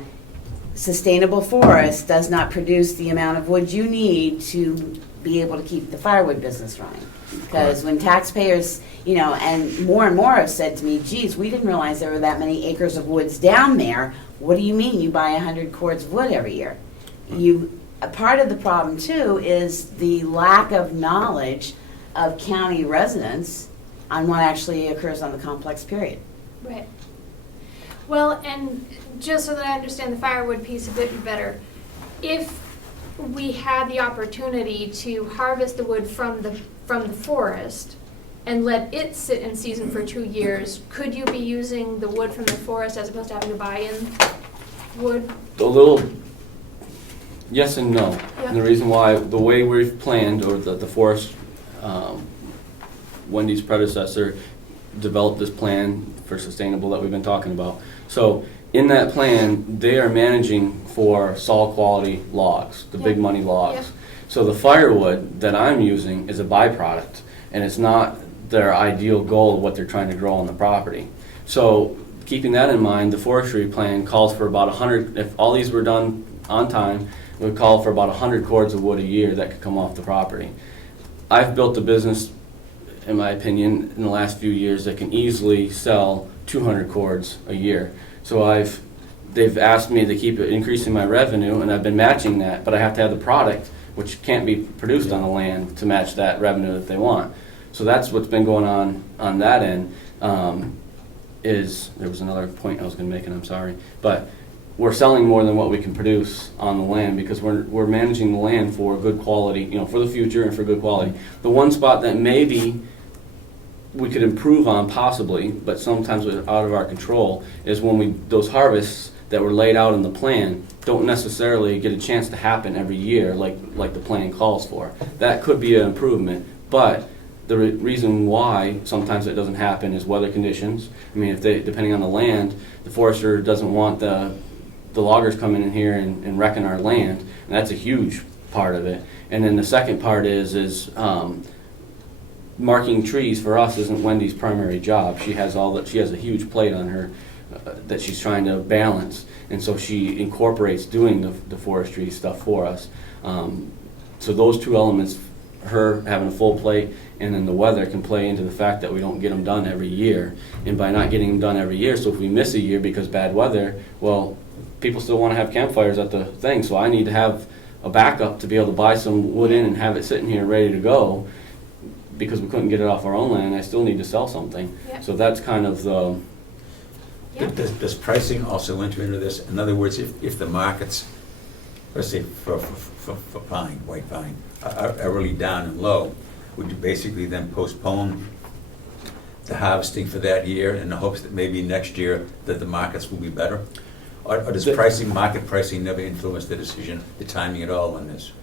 sustainable forest does not produce the amount of wood you need to be able to keep the firewood business running. Because when taxpayers, you know, and more have said to me, geez, we didn't realize there were that many acres of woods down there. What do you mean you buy 100 cords of wood every year? A part of the problem too is the lack of knowledge of county residents on what actually occurs on the complex period. Right. Well, and just so that I understand the firewood piece a bit better, if we had the opportunity to harvest the wood from the forest and let it sit in season for 2 years, could you be using the wood from the forest as opposed to having to buy in wood? A little yes and no. Yeah. And the reason why, the way we've planned, or the forest, Wendy's predecessor developed this plan for sustainable that we've been talking about. So in that plan, they are managing for sol quality logs, the big Yeah. money logs. Yeah. So the firewood that I'm using is a byproduct, and it's not their ideal goal of what they're trying to grow on the property. So keeping that in mind, the forestry plan calls for about 100, if all these were done on time, it would call for about 100 cords of wood a year that could come off the property. I've built a business, in my opinion, in the last few years that can easily sell 200 cords a year. So they've asked me to keep increasing my revenue, and I've been matching that, but I have to have the product, which can't be produced on the land, to match that revenue that they want. So that's what's been going on that end. There was another point I was going to make, and I'm sorry, but we're selling more than what we can produce on the land because we're managing the land for good quality, you know, for the future and for good quality. The one spot that maybe we could improve on possibly, but sometimes it's out of our control, is when those harvests that were laid out in the plan don't necessarily get a chance to happen every year like the plan calls for. That could be an improvement, but the reason why sometimes it doesn't happen is weather conditions. I mean, depending on the land, the forester doesn't want the loggers coming in here and wrecking our land, and that's a huge part of it. And then the second part is marking trees for us isn't Wendy's primary job. She has a huge plate on her that she's trying to balance, and so she incorporates doing the forestry stuff for us. So those two elements, her having a full plate and then the weather, can play into the fact that we don't get them done every year. And by not getting them done every year, so if we miss a year because bad weather, well, people still want to have campfires at the thing, so I need to have a backup to be able to buy some wood in and have it sitting here ready to go. Because we couldn't get it off our own land, I still need to sell something. Yeah. So that's kind of the... Yeah. Does pricing also enter into this? In other words, if the markets, let's say for pine, white pine, are really down and low, would you basically then postpone the harvesting for that year in the hopes that maybe next year that the markets will be better? Or does market pricing never influence the decision, the timing at all on this?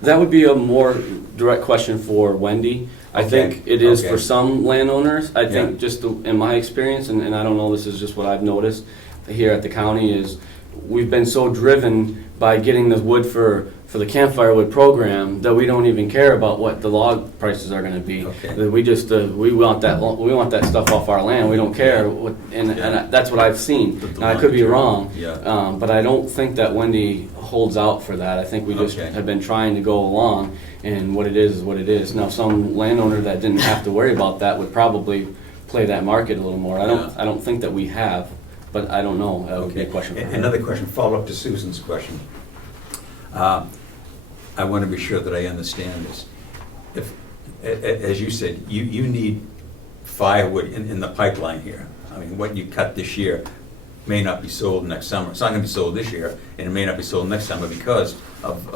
That would be a more direct question for Wendy. I Okay, think it is okay. for some landowners. I Yeah. think just in my experience, and I don't know, this is just what I've noticed here at the county, is we've been so driven by getting the wood for the campfire wood program that we don't even care about what the log prices are gonna be. Okay. That we just, we want that stuff off our land. We don't care what, and that's what I've seen. But the Now, I could be long-term, wrong. yeah. But I don't think that Wendy holds out for that. I think we just Okay. have been trying to go along, and what it is what it is. Now, some landowner that didn't have to worry about that would probably play that market a little more. Yeah. I don't think that we have, but I don't know. That would be a Okay. question for her. Another question, follow up to Susan's question. I want to be sure that I understand this. If, as you said, you need firewood in the pipeline here. I mean, what you cut this year may not be sold next summer. It's not going to be sold this year, and it may not be sold next summer because of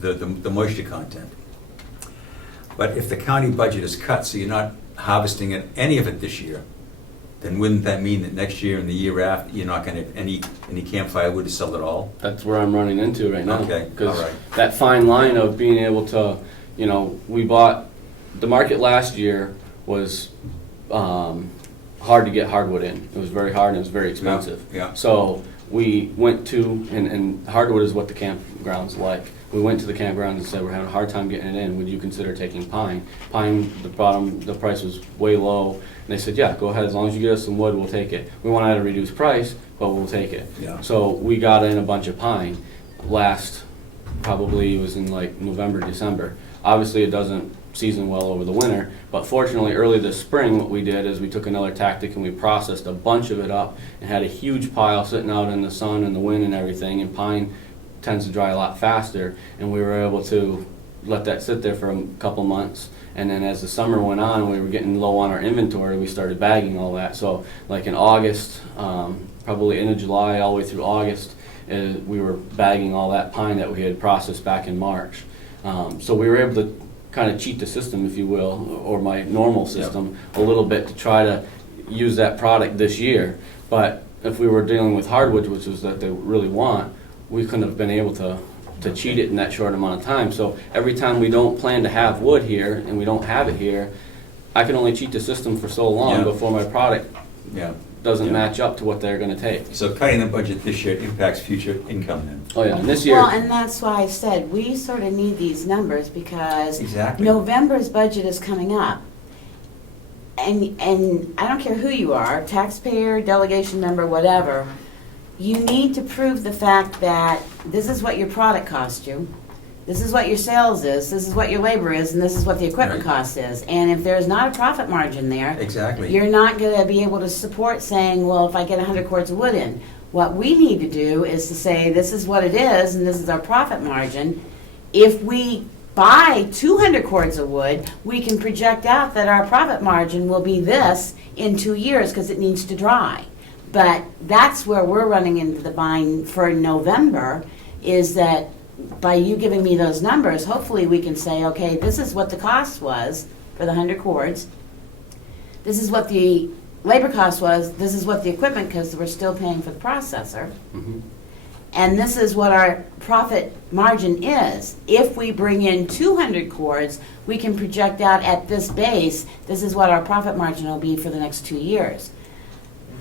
the moisture content. But if the county budget is cut, so you're not harvesting any of it this year, then wouldn't that mean that next year and the year after, you're not going to have any campfire wood to sell at all? That's where I'm running into right now. Okay, Because all right. that fine line of being able to, we bought, the market last year was hard to get hardwood in. It was very hard and it was very expensive. Yeah. So we went to, and hardwood is what the campground's like. We went to the campgrounds and said, we're having a hard time getting it in. Would you consider taking pine? Pine, the price was way low. And they said, yeah, go ahead. As long as you get us some wood, we'll take it. We want at a reduced price, but we'll take it. Yeah. So we got in a bunch of pine probably it was in like November, December. Obviously, it doesn't season well over the winter, but fortunately, early this spring, what we did is we took another tactic and we processed a bunch of it up and had a huge pile sitting out in the sun and the wind and everything, and pine tends to dry a lot faster, and we were able to let that sit there for a couple months. And then as the summer went on and we were getting low on our inventory, we started bagging all that. So like in August, probably end of July all the way through August, we were bagging all that pine that we had processed back in March. So we were able to kind of cheat the system, if you will, or my normal system a little bit to try to use that product this year. But if we were dealing with hardwood, which is that they really want, we couldn't have been able to cheat it in that short amount of time. So every time we don't plan to have wood here and we don't have it here, I can only cheat the system for so long Yeah. before my product Yeah. doesn't Yeah. match up to what they're going to take. So cutting the budget this year impacts future income then? Oh yeah, and this year, Well, and that's why I said, we sort of need these numbers because Exactly. November's budget is coming up. And I don't care who you are, taxpayer, delegation member, whatever, you need to prove the fact that this is what your product cost you, this is what your sales is, this is what your labor is, and this is what the equipment Right. cost is. And if there's not a profit margin there, Exactly. you're not going to be able to support saying, well, if I get 100 cords of wood in. What we need to do is to say, this is what it is, and this is our profit margin. If we buy 200 cords of wood, we can project out that our profit margin will be this in 2 years because it needs to dry. But that's where we're running into the bind for November, is that by you giving me those numbers, hopefully we can say, okay, this is what the cost was for the 100 cords. This is what the labor cost was. This is what the equipment, because we're still paying for the processor. Mhm. And this is what our profit margin is. If we bring in 200 cords, we can project out at this base, this is what our profit margin will be for the next 2 years.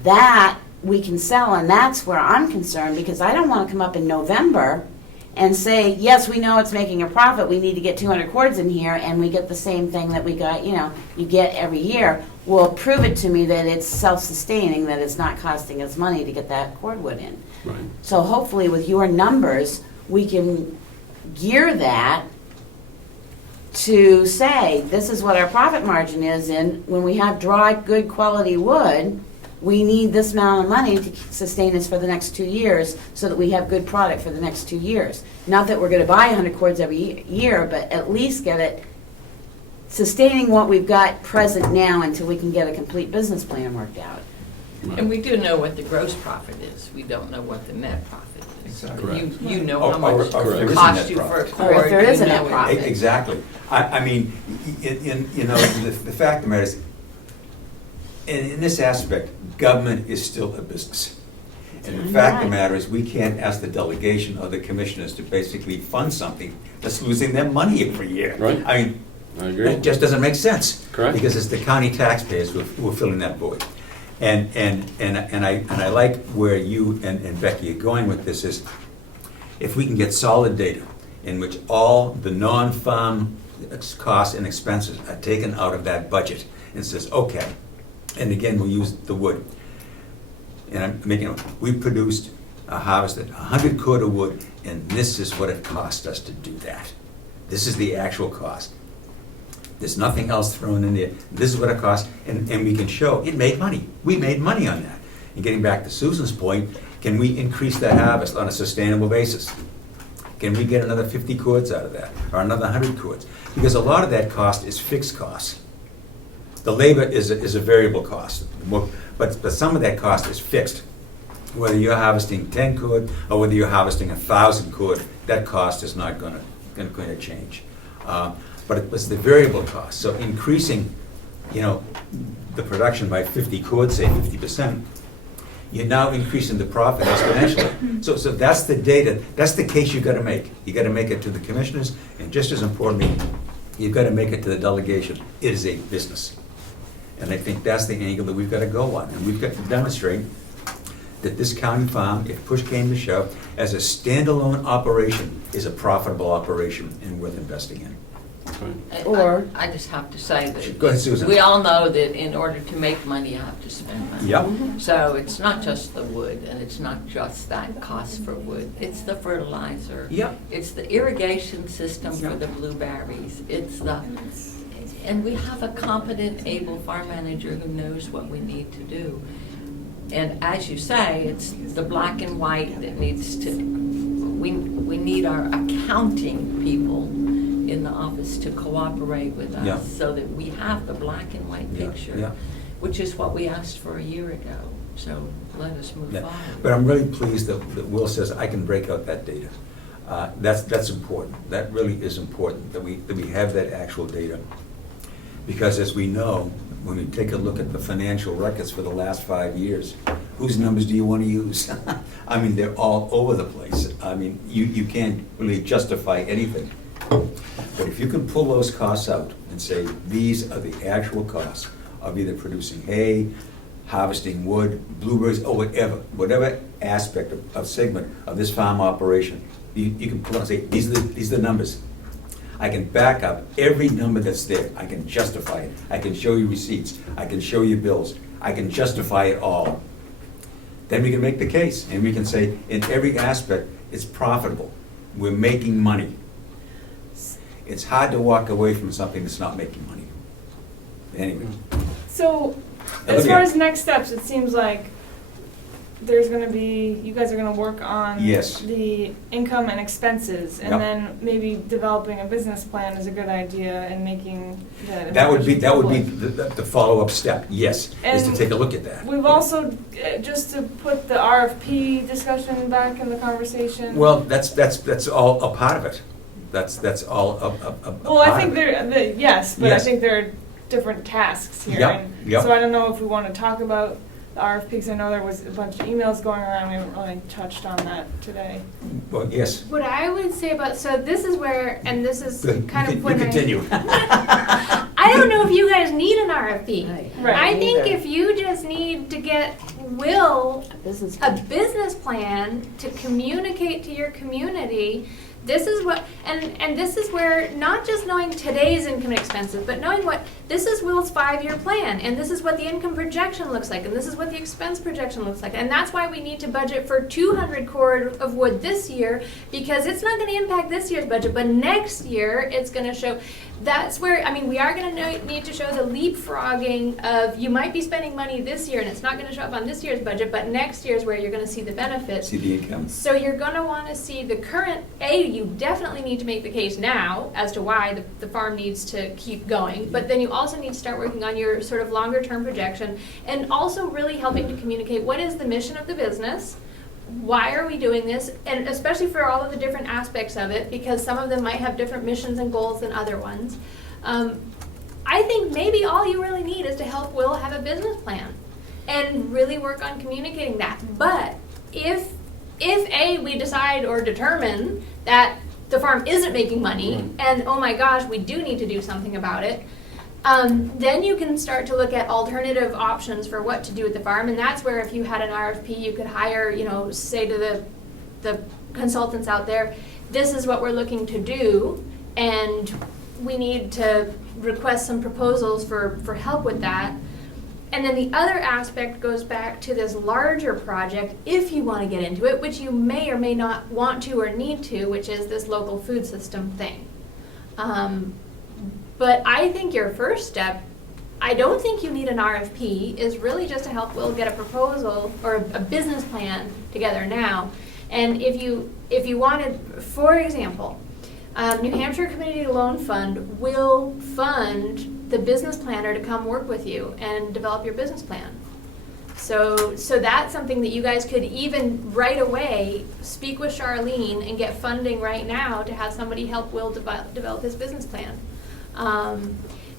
That we can sell, and that's where I'm concerned, because I don't want to come up in November and say, yes, we know it's making a profit, we need to get 200 cords in here, and we get the same thing that we got, you get every year. Well, prove it to me that it's self-sustaining, that it's not costing us money to get that cordwood in. Right. So hopefully with your numbers, we can gear that to say, this is what our profit margin is, and when we have dry, good quality wood, we need this amount of money to sustain us for the next 2 years so that we have good product for the next 2 years. Not that we're going to buy 100 cords every year, but at least get it sustaining what we've got present now until we can get a complete business plan worked out. And we do know what the gross profit is. We don't know what the net profit is. Exactly. You know Or- how much or it if there is a costs net you for a profit. cord. Or if there is a you net know it. profit. Exactly. I mean, the fact of the matter is, in this aspect, government is still a business. And the fact of the matter is, we can't ask the delegation or the commissioners to basically fund something that's losing them money every year. Right. I mean, I agree. It just doesn't make sense. Correct. Because it's the county taxpayers who are filling that void. And I like where you and Becky are going with this is, if we can get solid data in which all the non-farm costs and expenses are taken out of that budget and says, okay, and again, we'll use the wood. And I'm making, we produced, harvested 100 cord of wood, and this is what it cost us to do that. This is the actual cost. There's nothing else thrown in there. This is what it cost, and we can show it made money. We made money on that. And getting back to Susan's point, can we increase that harvest on a sustainable basis? Can we get another 50 cords out of that, or another 100 cords? Because a lot of that cost is fixed costs. The labor is a variable cost, but some of that cost is fixed. Whether you're harvesting 10 cord or whether you're harvesting 1,000 cord, that cost is not going to change. But it was the variable cost. So increasing, the production by 50 cords, say 50%, you're now increasing the profit exponentially. So that's the data. That's the case you've got to make. You've got to make it to the commissioners, and just as importantly, you've got to make it to the delegation. It is a business. And I think that's the angle that we've got to go on. And we've got to demonstrate that this county farm, if push came to shove, as a standalone operation, is a profitable operation and worth investing in. Or- I just have to say that. Go ahead, Susan. We all know that in order to make money, you have to spend money. Yep. So it's not just the wood, and it's not just that cost for wood. It's the fertilizer. Yep. It's the irrigation system for Yep. the blueberries. And we have a competent, able farm manager who knows what we need to do. And as you say, it's the black and white that needs to, we need our accounting people in the office to cooperate with us Yeah. so that we have the black and white Yeah, picture, yeah. which is what we asked for a year ago. So let us move Yeah. forward. But I'm really pleased that Will says I can break out that data. That's important. That really is important, that we have that actual data. Because as we know, when we take a look at the financial records for the last 5 years, whose numbers do you want to use? I mean, they're all over the place. I mean, you can't really justify anything. But if you can pull those costs out and say, these are the actual costs of either producing hay, harvesting wood, blueberries, or whatever aspect of segment of this farm operation, you can pull out and say, these are the numbers. I can back up every number that's there. I can justify it. I can show you receipts. I can show you bills. I can justify it all. Then we can make the case, and we can say, in every aspect, it's profitable. We're making money. It's hard to walk away from something that's not making money. Anyway. So, as Olivia. far as next steps, it seems like there's gonna be, you guys are gonna work on Yes. the income and expenses, and Yep. then maybe developing a business plan is a good idea and making the. That would be evaluation public. the follow-up step, yes, is to And take a look at that. We've also, just to put the RFP discussion back in the conversation. Well, that's all a part of it. That's all a Well, I part think of it. yes, but I Yes. think there are different tasks here. Yep, and yep. So I don't know if we want to talk about the RFPs. I know there was a bunch of emails going around. We haven't really touched on that today. Well, yes. What I would say about, so this is where, and this is kind of You when continue. I don't know if you guys need an RFP. Right. I think Neither. if you just need to get Will Business. a business plan to communicate to your community, this is what, and this is where, not just knowing today's income and expenses, but knowing what, this is Will's 5-year plan, and this is what the income projection looks like, and this is what the expense projection looks like. And that's why we need to budget for 200 cord of wood this year, because it's not gonna impact this year's budget, but next year, it's gonna show. That's where, I mean, we are gonna need to show the leapfrogging of, you might be spending money this year, and it's not gonna show up on this year's budget, but next year's where you're gonna see the benefits. See the income. So you're gonna wanna see the current, you definitely need to make the case now as to why the farm needs to keep going, but then you also need to start working on your sort of longer term projection, and also really helping to communicate what is the mission of the business, why are we doing this, and especially for all of the different aspects of it, because some of them might have different missions and goals than other ones. I think maybe all you really need is to help Will have a business plan and really work on communicating that. But if we decide or determine that the farm isn't making money, Right. and oh my gosh, we do need to do something about it, then you can start to look at alternative options for what to do with the farm, and that's where if you had an RFP, you could hire, say to the consultants out there, this is what we're looking to do, and we need to request some proposals for help with that. And then the other aspect goes back to this larger project, if you want to get into it, which you may or may not want to or need to, which is this local food system thing. But I think your first step, I don't think you need an RFP, is really just to help Will get a proposal or a business plan together now. And if you wanted, for example, New Hampshire Community Loan Fund will fund the business planner to come work with you and develop your business plan. So that's something that you guys could even right away speak with Charlene and get funding right now to have somebody help Will develop his business plan.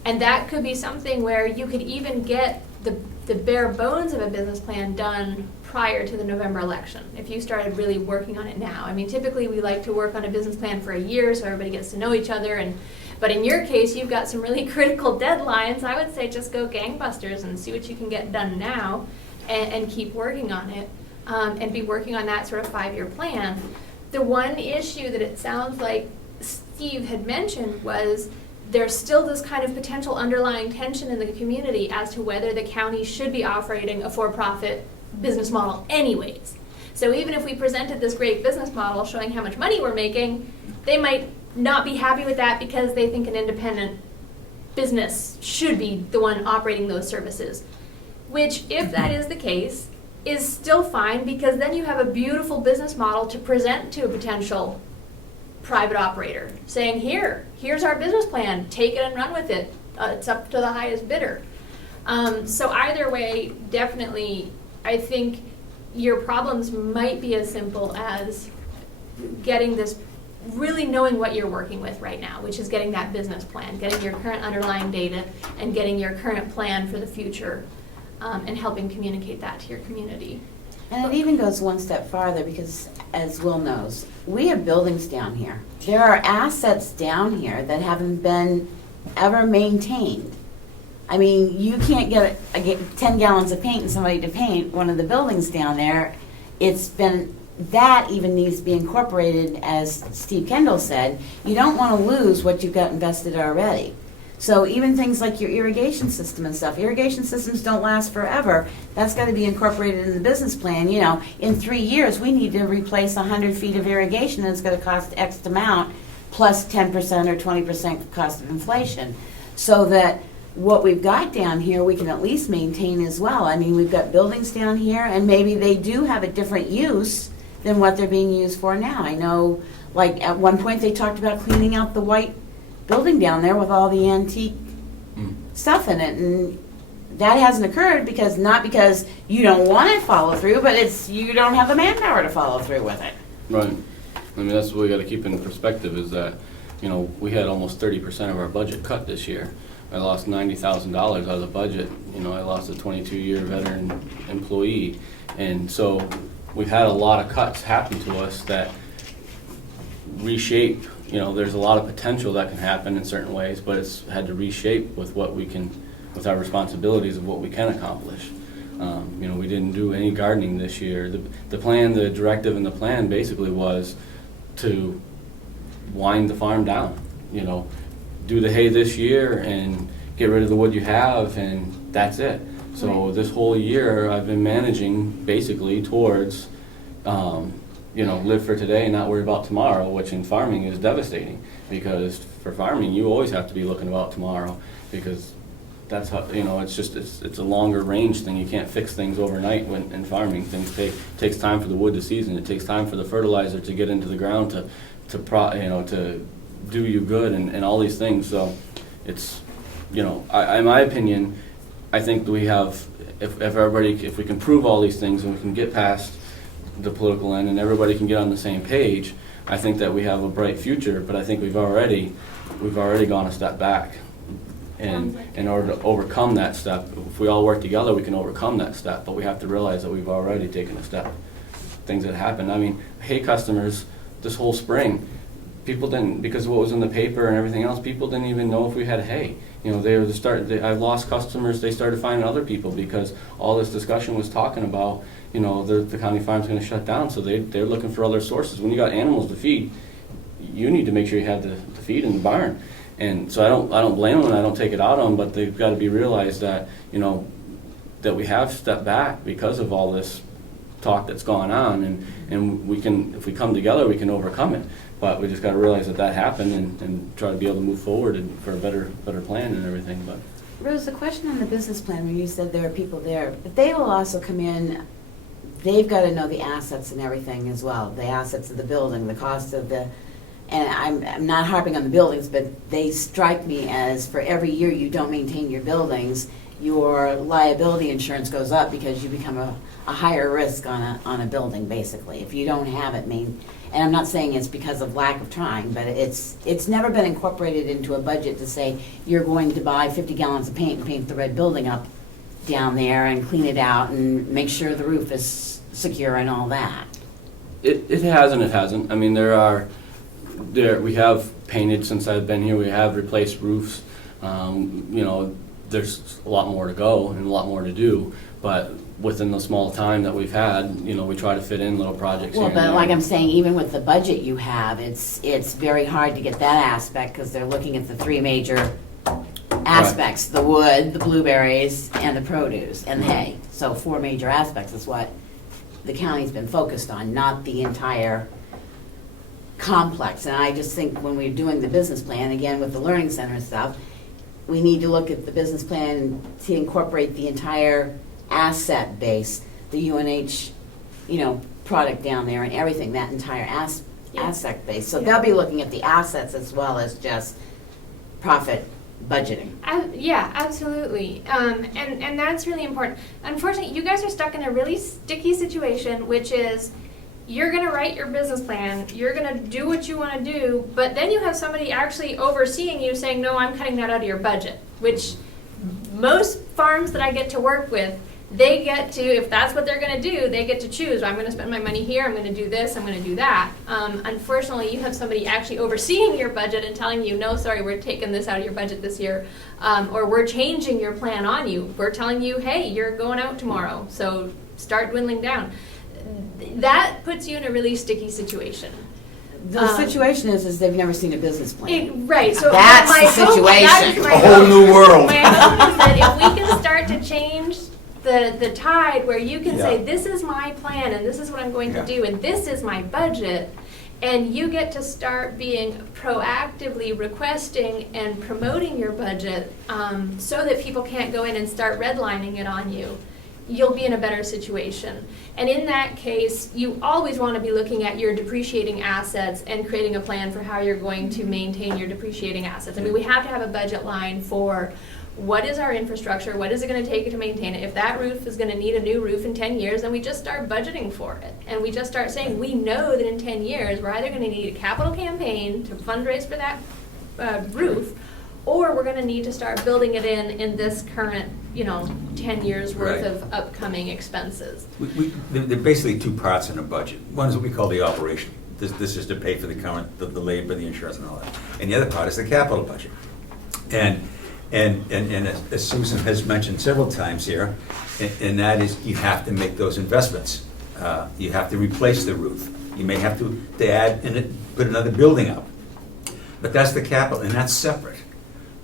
And that could be something where you could even get the bare bones of a business plan done prior to the November election, if you started really working on it now. I mean, typically we like to work on a business plan for a year so everybody gets to know each other, but in your case, you've got some really critical deadlines. I would say just go gangbusters and see what you can get done now and keep working on it, and be working on that sort of 5-year plan. The one issue that it sounds like Steve had mentioned was there's still this kind of potential underlying tension in the community as to whether the county should be operating a for-profit business model anyways. So even if we presented this great business model showing how much money we're making, they might not be happy with that because they think an independent business should be the one operating those services. Which, if that is the case, is still fine, because then you have a beautiful business model to present to a potential private operator, saying, here's our business plan, take it and run with it. It's up to the highest bidder. So either way, definitely, I think your problems might be as simple as getting this, really knowing what you're working with right now, which is getting that business plan, getting your current underlying data, and getting your current plan for the future, and helping communicate that to your community. And it even goes one step farther because, as Will knows, we have buildings down here. There are assets down here that haven't been ever maintained. I mean, you can't get 10 gallons of paint and somebody to paint one of the buildings down there. That even needs to be incorporated, as Steve Kendall said. You don't want to lose what you've got invested already. So even things like your irrigation system and stuff, irrigation systems don't last forever. That's got to be incorporated in the business plan. In 3 years, we need to replace 100 feet of irrigation, and it's going to cost X amount, plus 10% or 20% cost of inflation. So that what we've got down here, we can at least maintain as well. I mean, we've got buildings down here, and maybe they do have a different use than what they're being used for now. I know, like, at one point they talked about cleaning out the white building down there with all the antique stuff in it, and that hasn't occurred not because you don't want to follow through, but it's you don't have the manpower to follow through with it. Right. I mean, that's what we got to keep in perspective, is that, we had almost 30% of our budget cut this year. I lost $90,000 out of the budget. I lost a 22-year veteran employee. And so we've had a lot of cuts happen to us that reshape. There's a lot of potential that can happen in certain ways, but it's had to reshape with with our responsibilities of what we can accomplish. We didn't do any gardening this year. The plan, the directive and the plan basically was to wind the farm down. Do the hay this year and get rid of the wood you have, and that's it. So this whole year I've been managing basically towards live for today and not worry about tomorrow, which in farming is devastating, because for farming you always have to be looking about tomorrow, because that's how, it's a longer range thing. You can't fix things overnight when in farming. Things takes time for the wood to season. It takes time for the fertilizer to get into the ground to do you good and all these things. So it's, in my opinion, I think we have, if we can prove all these things and we can get past the political end and everybody can get on the same page, I think that we have a bright future. But I think we've already gone a step back, and in order to overcome that step, if we all work together, we can overcome that step. But we have to realize that we've already taken a step. Things that happen. I mean, hay customers this whole spring, people didn't, because of what was in the paper and everything else, people didn't even know if we had hay. You know, I've lost customers, they started finding other people because all this discussion was talking about, you know, the county farm's gonna shut down, so they're looking for other sources. When you got animals to feed, you need to make sure you have the feed in the barn. And so I don't blame them and I don't take it out on them, but they've got to be realized that, you know, that we have stepped back because of all this talk that's gone on, and we can, if we come together, we can overcome it. But we just got to realize that happened and try to be able to move forward and for a better plan and everything. But Rose, the question on the business plan, when you said there are people there, but they will also come in, they've got to know the assets and everything as well, the assets of the building, the cost of the, and I'm not harping on the buildings, but they strike me as for every year you don't maintain your buildings, your liability insurance goes up because you become a higher risk on a building, basically, if you don't have it and I'm not saying it's because of lack of trying, but it's never been incorporated into a budget to say you're going to buy 50 gallons of paint and paint the red building up down there and clean it out and make sure the roof is secure and all that. it has and it hasn't. I mean, we have painted since I've been here. We have replaced roofs. You know, there's a lot more to go and a lot more to do, but within the small time that we've had, you know, we try to fit in little projects Well, here and but like there. I'm saying, even with the budget you have, it's very hard to get that aspect because they're looking at the three major aspects, the wood, the blueberries, and the produce, and the hay. So 4 major aspects is what the county's been focused on, not the entire complex. And I just think when we're doing the business plan, again, with the learning center and stuff, we need to look at the business plan to incorporate the entire asset base, the UNH, you know, product down there and everything, that entire asset base. So they'll be looking at the assets as well as just profit budgeting. Yeah, absolutely. And that's really important. Unfortunately, you guys are stuck in a really sticky situation, which is you're going to write your business plan, you're going to do what you want to do, but then you have somebody actually overseeing you saying, no, I'm cutting that out of your budget, which most farms that I get to work with, they get to, if that's what they're going to do, they get to choose. I'm going to spend my money here, I'm going to do this, I'm going to do that. Unfortunately, you have somebody actually overseeing your budget and telling you, no, sorry, we're taking this out of your budget this year, or we're changing your plan on you. We're telling you, hey, you're going out tomorrow, so start dwindling down. That puts you in a really sticky situation. The situation is they've never seen a business plan. Right, so That's my the hope- that situation. is my A whole hope. new world. My hope is that if we can start to change the tide where you can say, Yeah. this is my plan and this is what I'm going Yeah. to do and this is my budget, and you get to start being proactively requesting and promoting your budget so that people can't go in and start redlining it on you, you'll be in a better situation. And in that case, you always want to be looking at your depreciating assets and creating a plan for how you're going to maintain your depreciating assets. I mean, we have to have a budget line for what is our infrastructure, what is it going to take to maintain it. If that roof is going to need a new roof in 10 years, then we just start budgeting for it. And we just start saying, we know that in 10 years, we're either going to need a capital campaign to fundraise for that roof, or we're going to need to start building it in this current, 10 years worth Right. of upcoming expenses. There are basically 2 parts in a budget. One is what we call the operation. This is to pay for the labor, the insurance and all that. And the other part is the capital budget. And as Susan has mentioned several times here, and that is you have to make those investments. You have to replace the roof. You may have to add and put another building up. But that's the capital, and that's separate.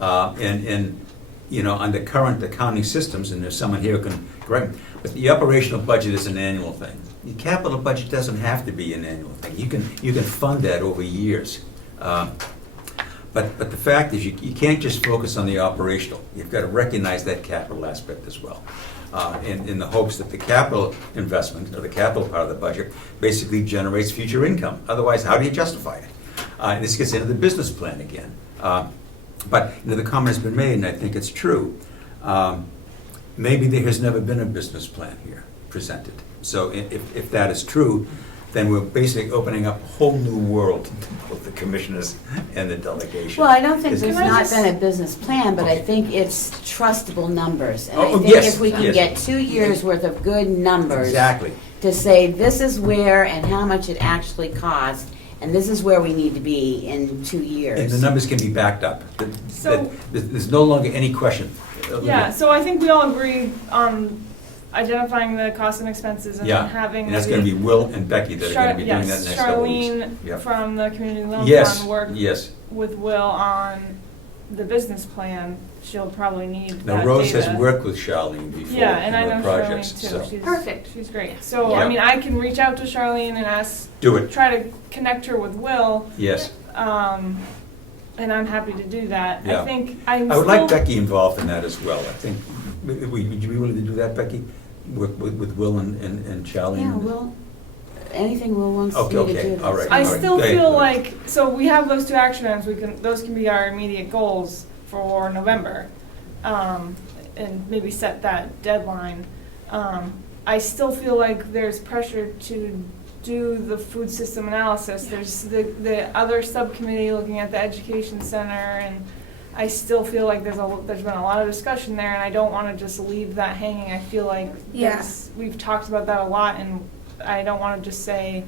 On the current accounting systems, and there's someone here who can correct me, but the operational budget is an annual thing. The capital budget doesn't have to be an annual thing. You can fund that over years. But the fact is, you can't just focus on the operational. You've got to recognize that capital aspect as well. In the hopes that the capital investment, or the capital part of the budget, basically generates future income. Otherwise, how do you justify it? And this gets into the business plan again. But the comment has been made, and I think it's true. Maybe there has never been a business plan here presented. So if that is true, then we're basically opening up a whole new world to both the commissioners and the delegation. Well, I don't think Is- there's Can I not just- been a business plan, but I Okay. think it's trustable numbers. And I Oh, think yes, if we can yes. get 2 years' worth of good numbers Exactly. to say this is where and how much it actually costs, And this is where we need to be in 2 years. And the numbers can be backed up. So- There's no longer any question. Yeah, so I think we all agree on identifying the costs and expenses and Yeah, having. and that's gonna be Will and Becky that are gonna be doing that Yes, next couple weeks. Charlene Yeah. from the Community Loan Yes, Fund work yes. with Will on the business plan. She'll probably need Now, that Rose has data. worked with Charlene before Yeah, and I in know other projects, Charlene too. so She's Perfect. She's great. So, Yeah. I mean, I can reach out to Charlene and ask, do it, try to connect her with Will, yes. and I'm happy to do that. Yeah. I think I'm I would like still- Becky involved in that as well. I think, would you be willing to do that, Becky? Work with Will and Charlene? Yeah, Will, anything Will wants me Okay, to okay, do. all right. I still Go ahead. feel like, so we have those two action items, those can be our immediate goals for November, and maybe set that deadline. I still feel like there's pressure to do the food system analysis. There's the other subcommittee looking at the education center, and I still feel like there's been a lot of discussion there, and I don't want to just leave that hanging. I feel like Yeah. we've talked about that a lot, and I don't want to just say,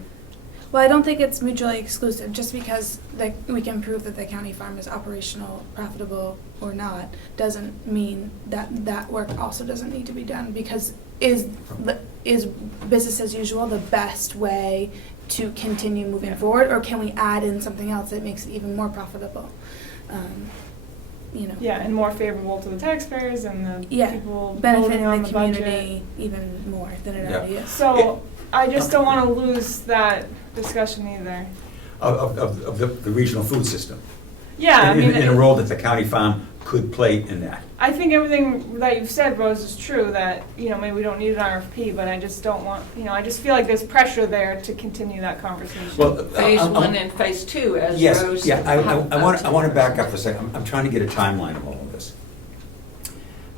Well, I don't think it's mutually exclusive. Just because we can prove that the county farm is operational, profitable, or not, doesn't mean that that work also doesn't need to be done. Because is business as usual the best way to continue moving forward, or can we add in something else that makes it even more profitable? yeah, and more favorable to the taxpayers and the Yeah, people benefiting voting on the the budget. community even more than it Yeah. already is. So I just don't want to lose that discussion either. Of the regional food system. Yeah, I mean, In a role that the county farm could play in that. I think everything that you've said, Rose, is true, that, maybe we don't need an RFP, but I just don't want, I just feel like there's pressure there to continue that conversation. Well, Phase one and phase two, as yes, Rose. yeah, I want to back up for a second. I'm trying to get a timeline of all of this.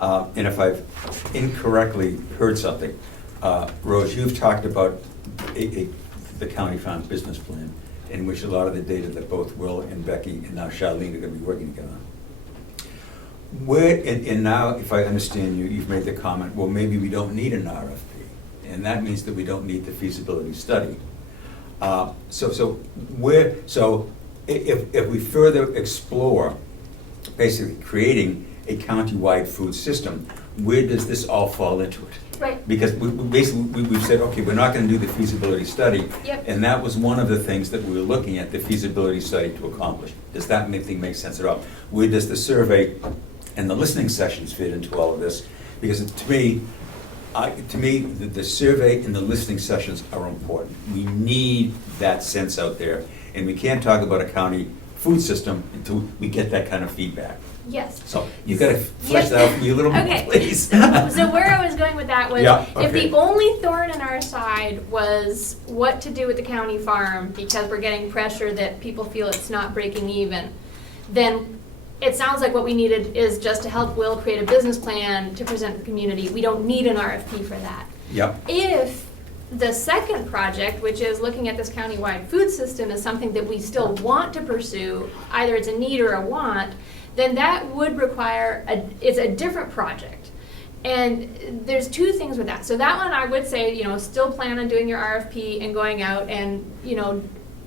And if I've incorrectly heard something, Rose, you've talked about the county farm business plan, in which a lot of the data that both Will and Becky and now Charlene are going to be working together on. And now, if I understand you, you've made the comment, well, maybe we don't need an RFP, and that means that we don't need the feasibility study. So if we further explore basically creating a county-wide food system, where does this all fall into it? Right. Because we've said, okay, we're not gonna do the feasibility study. Yep. And that was one of the things that we were looking at, the feasibility study to accomplish. Does that make sense at all? Where does the survey and the listening sessions fit into all of this? Because to me, the survey and the listening sessions are important. We need that sense out there, and we can't talk about a county food system until we get that kind of feedback. Yes. So you gotta flesh Yes. that out for me a little more, Okay. please. So where I was going with that was, Yeah, if okay. the only thorn in our side was what to do with the county farm, because we're getting pressure that people feel it's not breaking even, then it sounds like what we needed is just to help Will create a business plan to present to the community. We don't need an RFP for that. Yep, If the second project, which is looking at this countywide food system, is something that we still want to pursue, either it's a need or a want, then that would require, it's a different project. And there's two things with that. So that one, I would say, still plan on doing your RFP and going out and,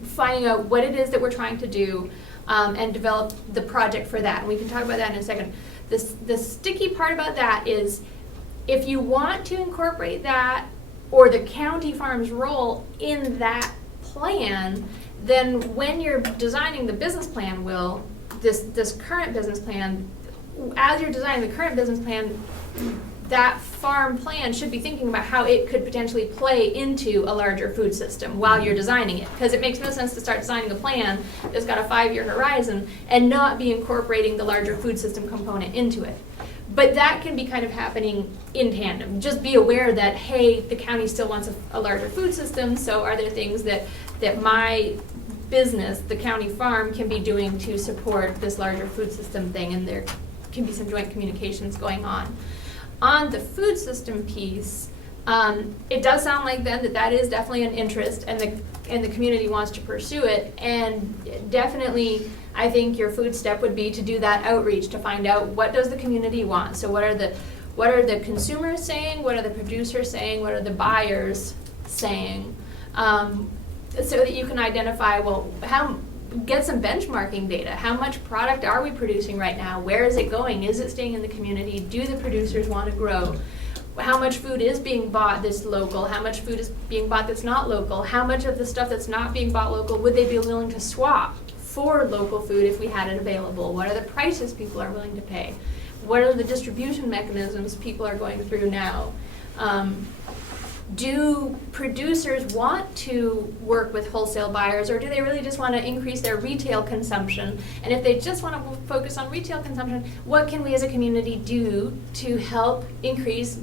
finding out what it is that we're trying to do, and develop the project for that. And we can talk about that in a second. The sticky part about that is, if you want to incorporate that or the county farm's role in that plan, then when you're designing the business plan, Will, this current business plan, as you're designing the current business plan, that farm plan should be thinking about how it could potentially play into a larger food system while you're designing it. Because it makes no sense to start designing a plan that's got a 5-year horizon and not be incorporating the larger food system component into it. But that can be kind of happening in tandem. Just be aware that, hey, the county still wants a larger food system, so are there things that my business, the county farm, can be doing to support this larger food system thing, and there can be some joint communications going on. On the food system piece, it does sound like then that is definitely an interest, and the community wants to pursue it, and definitely I think your food step would be to do that outreach to find out what does the community want. So what are the consumers saying, what are the producers saying, what are the buyers saying? so that you can identify, well, get some benchmarking data. How much product are we producing right now? Where is it going? Is it staying in the community? Do the producers want to grow? How much food is being bought that's local? How much food is being bought that's not local? How much of the stuff that's not being bought local would they be willing to swap for local food if we had it available? What are the prices people are willing to pay? What are the distribution mechanisms people are going through now? Do producers want to work with wholesale buyers, or do they really just want to increase their retail consumption? And if they just want to focus on retail consumption, what can we as a community do to help increase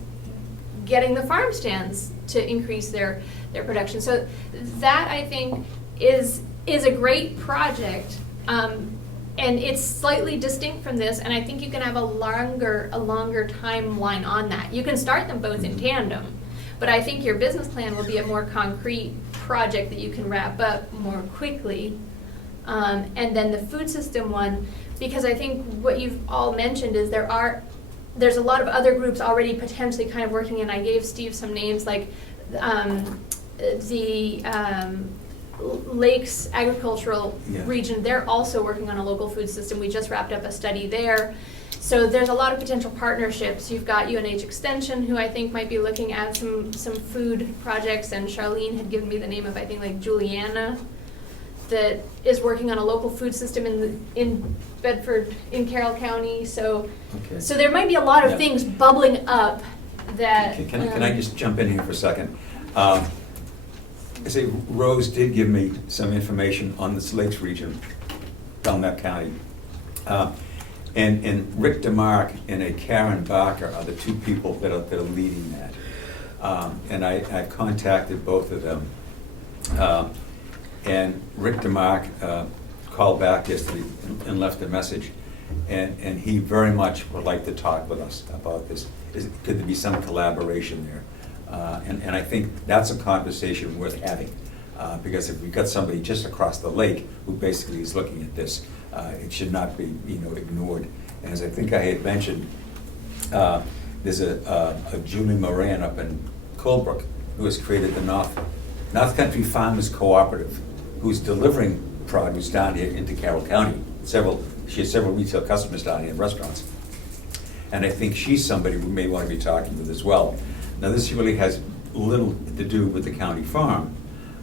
getting the farm stands to increase their production? So that, I think, is a great project, and it's slightly distinct from this, and I think you can have a longer timeline on that. You can start them both in tandem, but I think your business plan will be a more concrete project that you can wrap up more quickly. And then the food system one, because I think what you've all mentioned is there's a lot of other groups already potentially kind of working, and I gave Steve some names like the Lakes Agricultural Region. They're also working on a local food system. We just wrapped up a study there. So there's a lot of potential partnerships. You've got UNH Extension, who I think might be looking at some food projects, and Charlene had given me the name of, I think, like Juliana, that is working on a local food system in Bedford, in Carroll County. So there might be a lot of things bubbling up that. Can I just jump in here for a second? I say Rose did give me some information on this Lakes region, Belknap County. And Rick DeMark and Karen Barker are the two people that are leading that. And I've contacted both of them. And Rick DeMark called back yesterday and left a message. And he very much would like to talk with us about this. Could there be some collaboration there? And I think that's a conversation worth having. Because if we've got somebody just across the lake who basically is looking at this, it should not be ignored. And as I think I had mentioned, there's a Julie Moran up in Colebrook who has created the North Country Farmers Cooperative, who's delivering produce down here into Carroll County. She has several retail customers down here in restaurants. And I think she's somebody we may want to be talking with as well. Now, this really has little to do with the county farm,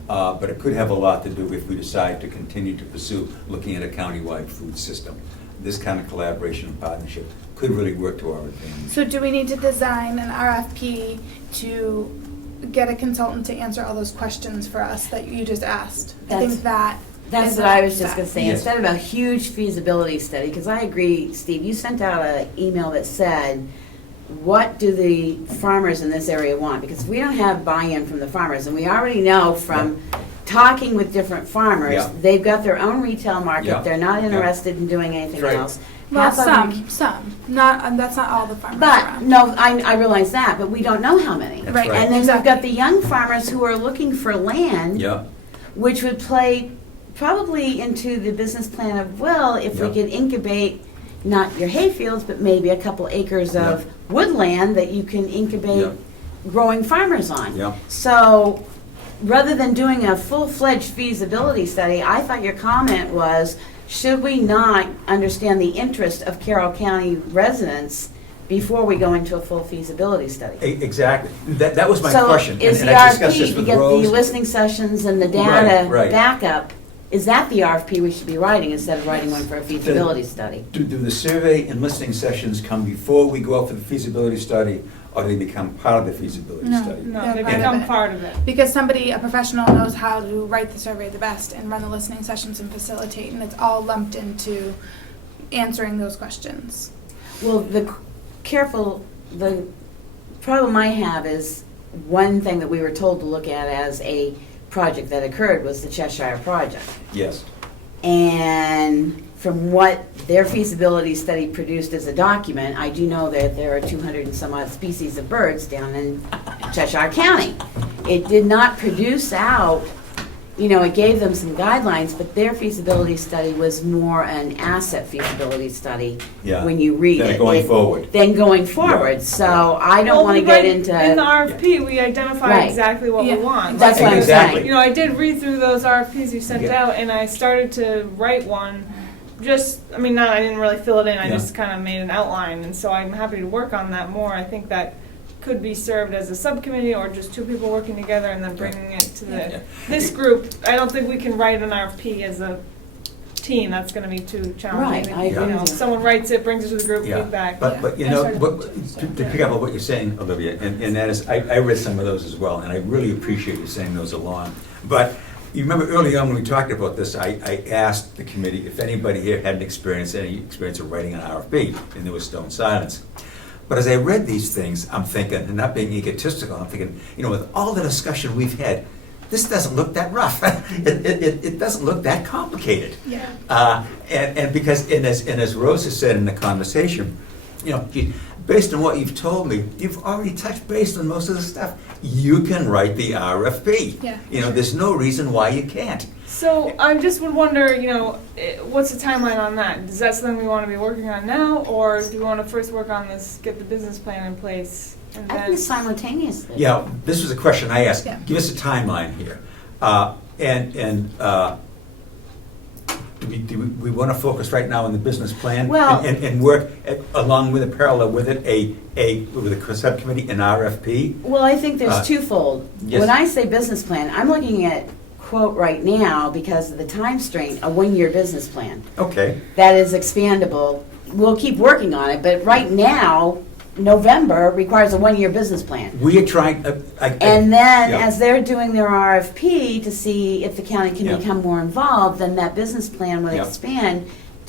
but it could have a lot to do if we decide to continue to pursue looking at a countywide food system. This kind of collaboration and partnership could really work to our advantage. So do we need to design an RFP to get a consultant to answer all those questions for us that you just asked? I think that's what I was just going to say. Yes. Instead of a huge feasibility study, because I agree, Steve, you sent out an email that said, what do the farmers in this area want? Because we don't have buy-in from the farmers, and we already know from talking with different farmers, they've got their own retail market. They're not interested in doing anything else. Well, Half some. Not, that's not all the farmers But, around. no, I realize that, but we don't know how many. That's right. And then we've got the young farmers who are looking for land, which would play probably into the business plan of, well, if we could incubate not your hay fields, but maybe a couple acres of woodland that you can incubate growing farmers on. So rather than doing a full-fledged feasibility study, I thought your comment was, should we not understand the interest of Carroll County residents before we go into a full feasibility study? Exactly. That was my So question. is and the I discussed this RFP to with get the Rose. listening sessions and the data Right. backup, is that the RFP we should be writing instead of writing one for a feasibility study? Do the survey and listening sessions come before we go out for the feasibility study, or do they become part of the feasibility study? No, They're they part of become it. part of it. Because a professional knows how to write the survey the best and run the listening sessions and facilitate, and it's all lumped into answering those questions. Well, the problem I have is one thing that we were told to look at as a project that occurred was the Cheshire project. Yes. And from what their feasibility study produced as a document, I do know that there are 200 and some odd species of birds down in Cheshire County. It did not produce out it gave them some guidelines, but their feasibility study was more an asset feasibility study Yeah. when you read Then it. going forward. Then going forward, so I don't Well, want to we get write- into. In the RFP, we identify Right. exactly what Yeah. we want. That's Like, what I'm Exactly. saying. I did read through those RFPs you sent Yeah. out, and I started to write one. I didn't really fill it in. I Yeah. just kind of made an outline, and so I'm happy to work on that more. I think that could be served as a subcommittee or just two people working together and then bringing it to Yeah. this group. I don't think we can write an RFP as a team. That's going to be too challenging. Right, I agree with you. Someone writes it, brings it to the group, Yeah. feedback. But you Yeah. know, That's to pick up on what you're saying, Olivia, and that is, I read some of those as well, and I really appreciate you saying those along. But you remember early on when we talked about this, I asked the committee if anybody here had any experience of writing an RFP, and there was stone silence. But as I read these things, I'm thinking, and not being egotistical, I'm thinking, with all the discussion we've had, this doesn't look that rough. It doesn't look that complicated. Yeah. And because, as Rose has said in the conversation, based on what you've told me, you've already touched base on most of the stuff. You can write the RFP. Yeah. There's no reason why you can't. So I just would wonder, what's the timeline on that? Is that something we want to be working on now, or do we want to first work on this, get the business plan in place, and I then? think simultaneously. Yeah, this was a question I asked. Yeah. Give us a timeline here. Do we want to focus right now on the business plan? Well- And work along with, parallel with it, with a subcommittee, an RFP? Well, I think there's Uh, twofold. yes. When I say business plan, I'm looking at, quote, right now, because of the time strain, a one-year business plan. Okay. That is expandable. We'll keep working on it, but right now, November requires a one-year business plan. We are trying, And then, yeah. as they're doing their RFP to see if the county can Yeah. become more involved, then that business plan would Yeah. expand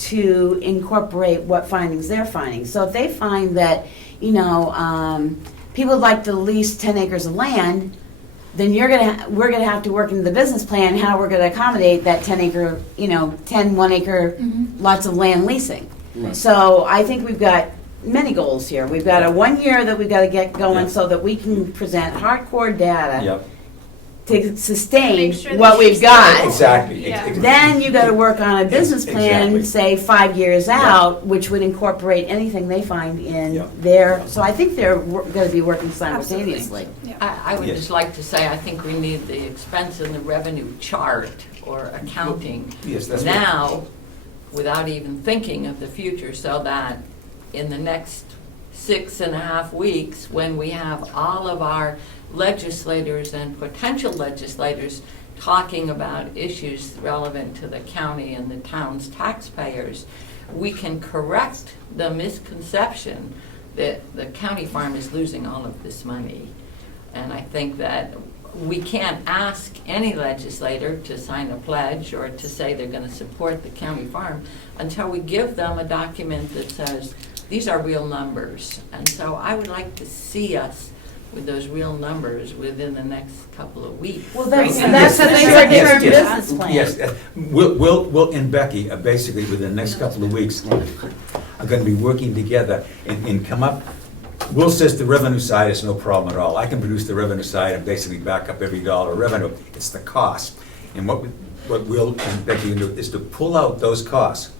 to incorporate what findings they're finding. So if they find that, people would like to lease 10 acres of land, then we're gonna have to work into the business plan how we're gonna accommodate that 10 acre, 10 1-acre lots of land leasing. Right. So I think we've got many goals here. We've got a 1 year that we've got to get going Yeah. so that we can present hardcore data Yep. to sustain Make sure what that we've she's got. Exactly. Yeah. Then you got to work on a business plan, Exactly. say 5 years Yeah. out, which would incorporate anything they find in Yeah. there. So I think they're going to be working simultaneously. Yeah. I would Yes. just like to say, I think we need the expense and the revenue chart or accounting Yes, that's what. now, without even thinking of the future, so that in the next 6.5 weeks, when we have all of our legislators and potential legislators talking about issues relevant to the county and the town's taxpayers, we can correct the misconception that the county farm is losing all of this money. And I think that we can't ask any legislator to sign a pledge or to say they're going to support the county farm until we give them a document that says, these are real numbers. And so I would like to see us with those real numbers within the next couple of weeks. Well, that's Yes, a yes, short-term yes, yes. business plan. Yes, Will and Becky are basically within the next couple of weeks are going to be working together and come up. Will says the revenue side is no problem at all. I can produce the revenue side and basically back up every dollar of revenue. It's the cost. And what Will and Becky can do is to pull out those costs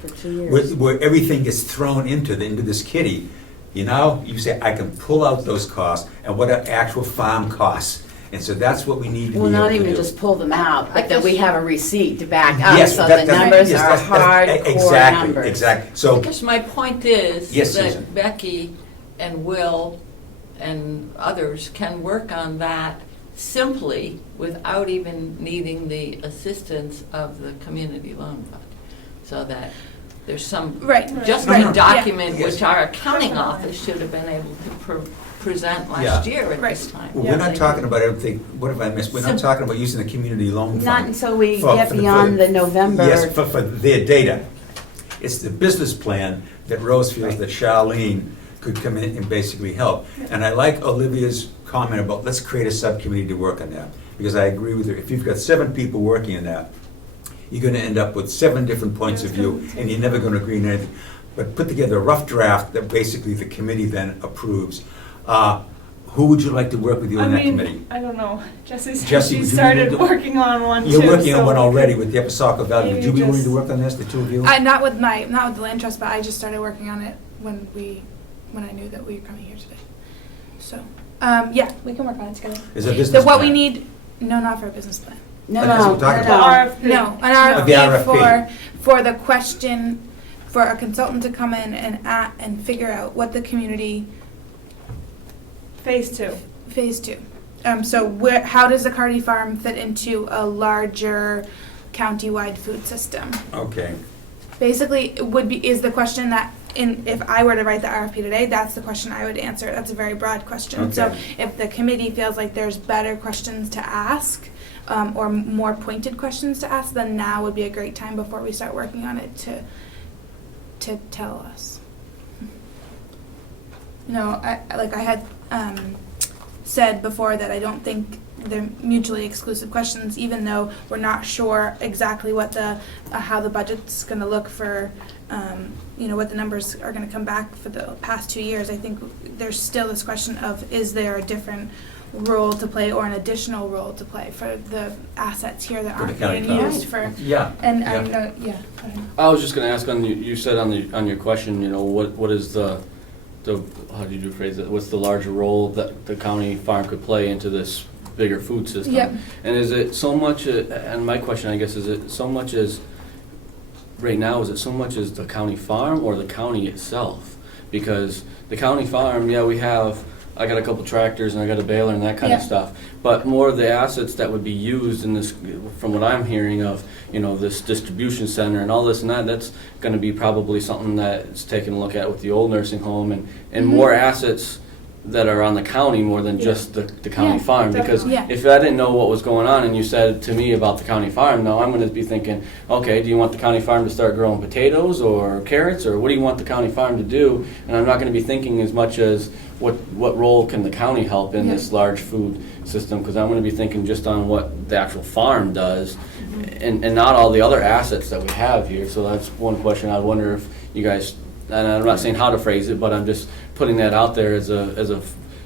For 2 years. where everything gets thrown into this kitty. You say, I can pull out those costs and what are actual farm costs. And so that's what we need to be able Well, to do. not even just pull them out, but I that we guess- have a receipt to back up, Yes, so that- the that- numbers yes, are that's- hardcore exactly, numbers. Exactly, so, Because my point is Yes, Susan. that Becky and Will and others can work on that simply without even needing the assistance of the community loan fund. So that there's some, Right. just No, no. a document Yes. which our accounting office should have been able to present last Yeah. year at Right. this time. well, Yeah, we're not thank talking about everything, what have I missed? We're not talking about using the community loan fund. Not until we for- get for beyond the November. Yes, for their data. It's the business plan that Rose feels that Charlene could come in and basically help. And I like Olivia's comment about, let's create a subcommittee to work on that. Because I agree with her, if you've got 7 people working on that, you're gonna end up with 7 different points of view, and you're never gonna agree on anything. But put together a rough draft that basically the committee then approves. who would you like to work with you I on that mean, committee? I don't know. Jessie said Jesse, she would you started be able to- working on one too. You're working on so one we already could- with the Episaco Valley. Would you be Maybe willing to just- work on this, the two of you? Not with the land trust, but I just started working on it when I knew that we were coming here today. So, yeah, we can work on it together. Is it a business So what we plan? need, no, not for a business plan. No, That's what no, we're talking The about. RFP. No, an Of the RFP RFP. for the question, for a consultant to come in and figure out what the community, Phase 2. phase 2. So how does the Carty Farm fit into a larger county-wide food system? Okay. Basically, is the question that, if I were to write the RFP today, that's the question I would answer. That's a very broad question. So Okay. if the committee feels like there's better questions to ask, or more pointed questions to ask, then now would be a great time before we start working on it to tell us. I had said before that I don't think they're mutually exclusive questions, even though we're not sure exactly what how the budget's going to look for, what the numbers are going to come back for the past 2 years. I think there's still this question of, is there a different role to play or an additional role to play for the assets here that For the aren't county being farm. used for, Yeah. and Yeah. go ahead. I was just gonna ask you said on your question, what is the, how did you phrase it? What's the larger role that the county farm could play into this bigger food system? Yep. And is it so much, and my question, I guess, is it so much as, right now, is it so much as the county farm or the county itself? Because the county farm, I got a couple tractors and I got a baler and that kind of Yeah. stuff. But more of the assets that would be used in this, from what I'm hearing of, this distribution center and all this and that, that's going to be probably something that's taken a look at with the old nursing home and Mhm. more assets that are on the county more than just the county Yeah, farm. Because definitely. Yeah. if I didn't know what was going on and you said to me about the county farm, now I'm going to be thinking, okay, do you want the county farm to start growing potatoes or carrots, or what do you want the county farm to do? And I'm not going to be thinking as much as what role can the county help in Yeah. this large food system, because I'm going to be thinking just on what the actual farm does and not all the other assets that we have here. So that's one question. I wonder if you guys, and I'm not saying how to phrase it, but I'm just putting that out there as a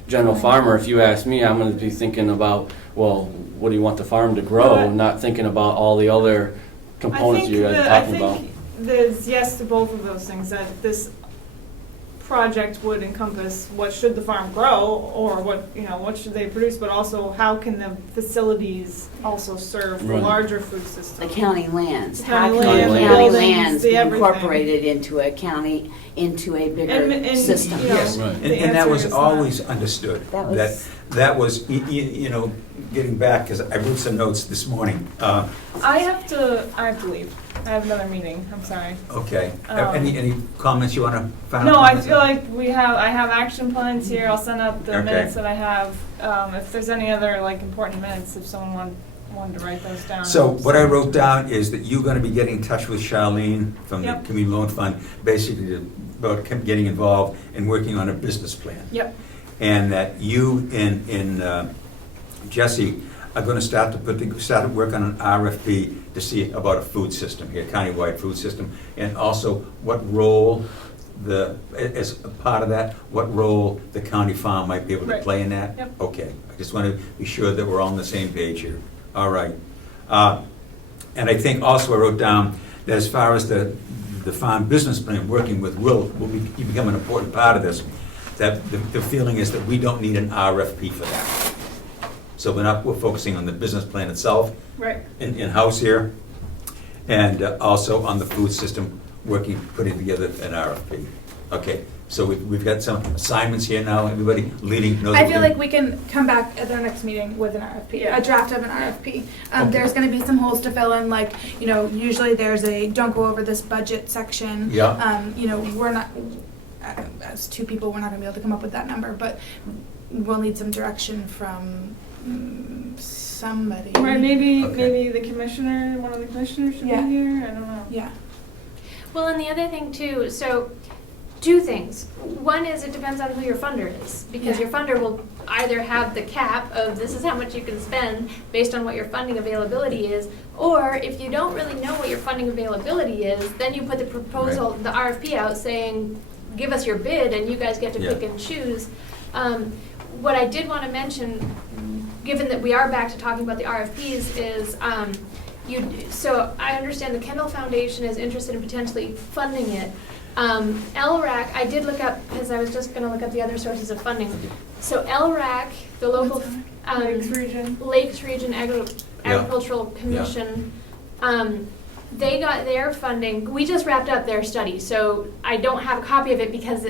general farmer. If you ask me, I'm going to be thinking about, well, what do you want the farm to grow, Well, not thinking about all the other components you guys are talking about. I think there's yes to both of those things, that this project would encompass what should the farm grow, or what should they produce, but also how can the facilities also serve the Right. larger food system. the county lands. The How county can land, the the county buildings, lands the be everything. incorporated into a bigger system? Yes, Right. and The that answer was is always understood. That was- Getting back, because I wrote some notes this morning. I have to leave. I have another meeting. I'm sorry. Okay. Um, Any comments you want to find out? No, I feel like I have action plans here. I'll send out the Okay. minutes that I have. If there's any other important minutes, if someone wanted to write those down. So what I wrote down is that you're going to be getting in touch with Charlene from the Yep. Community Loan Fund, basically about getting involved and working on a business plan. Yep. And that you and Jesse are going to start to work on an RFP to see about a food system here, countywide food system, and also what role as a part of that, what role the county farm might be able to Right. play in that. Yep. Okay, I just want to be sure that we're all on the same page here. All right. And I think also I wrote down that as far as the farm business plan, working with Will become an important part of this, that the feeling is that we don't need an RFP for that. So we're focusing on the business plan itself, Right. in-house here, and also on the food system, putting together an RFP. Okay, so we've got some assignments here now, everybody leading. knows I what feel they're- like we can come back at our next meeting with an RFP, Yeah. a draft of an RFP. Okay. There's gonna be some holes to fill in, usually there's don't go over this budget section. Yeah. We're not, as two people, we're not gonna be able to come up with that number, but we'll need some direction from somebody. Right. Maybe Okay. the commissioner, one of the commissioners should Yeah. be here. I don't know. Yeah. Well, and the other thing too, so two things. One is it depends on who your funder is, because Yeah. your funder will either have the cap of this is how much you can spend based on what your funding availability is, or if you don't really know what your funding availability is, then you put the proposal, the RFP out saying, give us your bid and you guys get to Yeah. pick and choose. what I did want to mention, given that we are back to talking about the RFPs, is so I understand the Kendall Foundation is interested in potentially funding it. LRAC, I did look up, because I was just going to look up the other sources of funding. So LRAC, the local Lakes Region. Agricultural Commission, they got their funding. We just wrapped up their study, so I don't have a copy of it because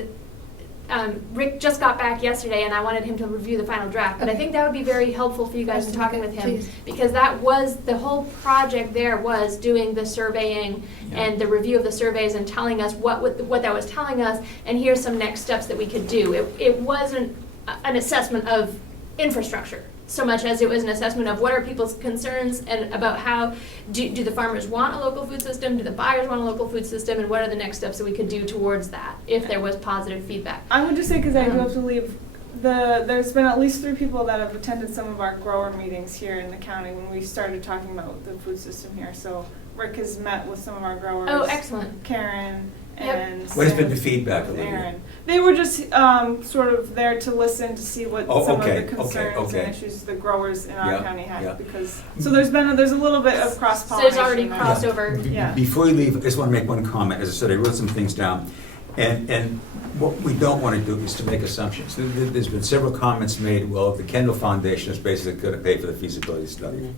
Rick just got back yesterday and I wanted him to review the final draft. But I think that would be very helpful for you guys in talking with him, Please. because that was, the whole project there was doing the surveying and the review of the surveys and telling us what that was telling us, and here's some next steps that we could do. It wasn't an assessment of infrastructure so much as it was an assessment of what are people's concerns and about how do the farmers want a local food system, do the buyers want a local food system, and what are the next steps that we could do towards that if there was positive feedback. I would just say, because I do have to leave, there's been at least 3 people that have attended some of our grower meetings here in the county when we started talking about the food system here. So Rick has met with some of our growers. Oh, excellent. Karen Yep. and What has been Sam the feedback, and Olivia? Aaron. They were just sort of there to listen to see what some of the concerns and issues the growers in our county had. Because so there's a little bit of cross So pollination. there's already there. crossover. Yeah. Before you leave, I just want to make one comment. As I said, I wrote some things down. And what we don't want to do is to make assumptions. There's been several comments made, well, the Kendall Foundation is basically going to pay for the feasibility study.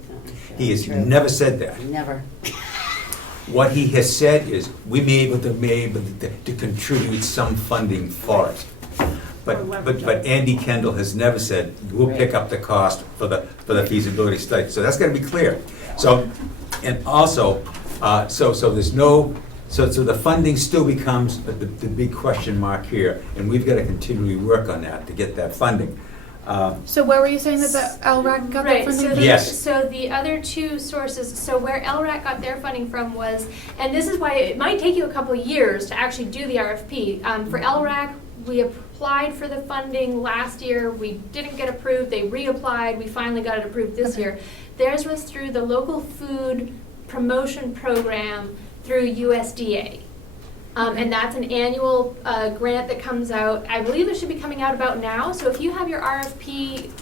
He has never said that. Never. What he has said is, we may be able to contribute some funding for it. But Andy Kendall has never said, we'll pick up the cost for the feasibility study. So that's got to be clear. So, and also, so there's no, so the funding still becomes the big question mark here, and we've got to continually work on that to get that funding. So where were you saying that the LRAC got Right, that so funding? Yes. so the other 2 sources, so where LRAC got their funding from was, and this is why it might take you a couple of years to actually do the RFP. For LRAC, we applied for the funding last year, we didn't get approved, they reapplied, we finally got it approved this year. Theirs was through the local food promotion program through USDA. And that's an annual grant that comes out. I believe it should be coming out about now. So if you have your RFP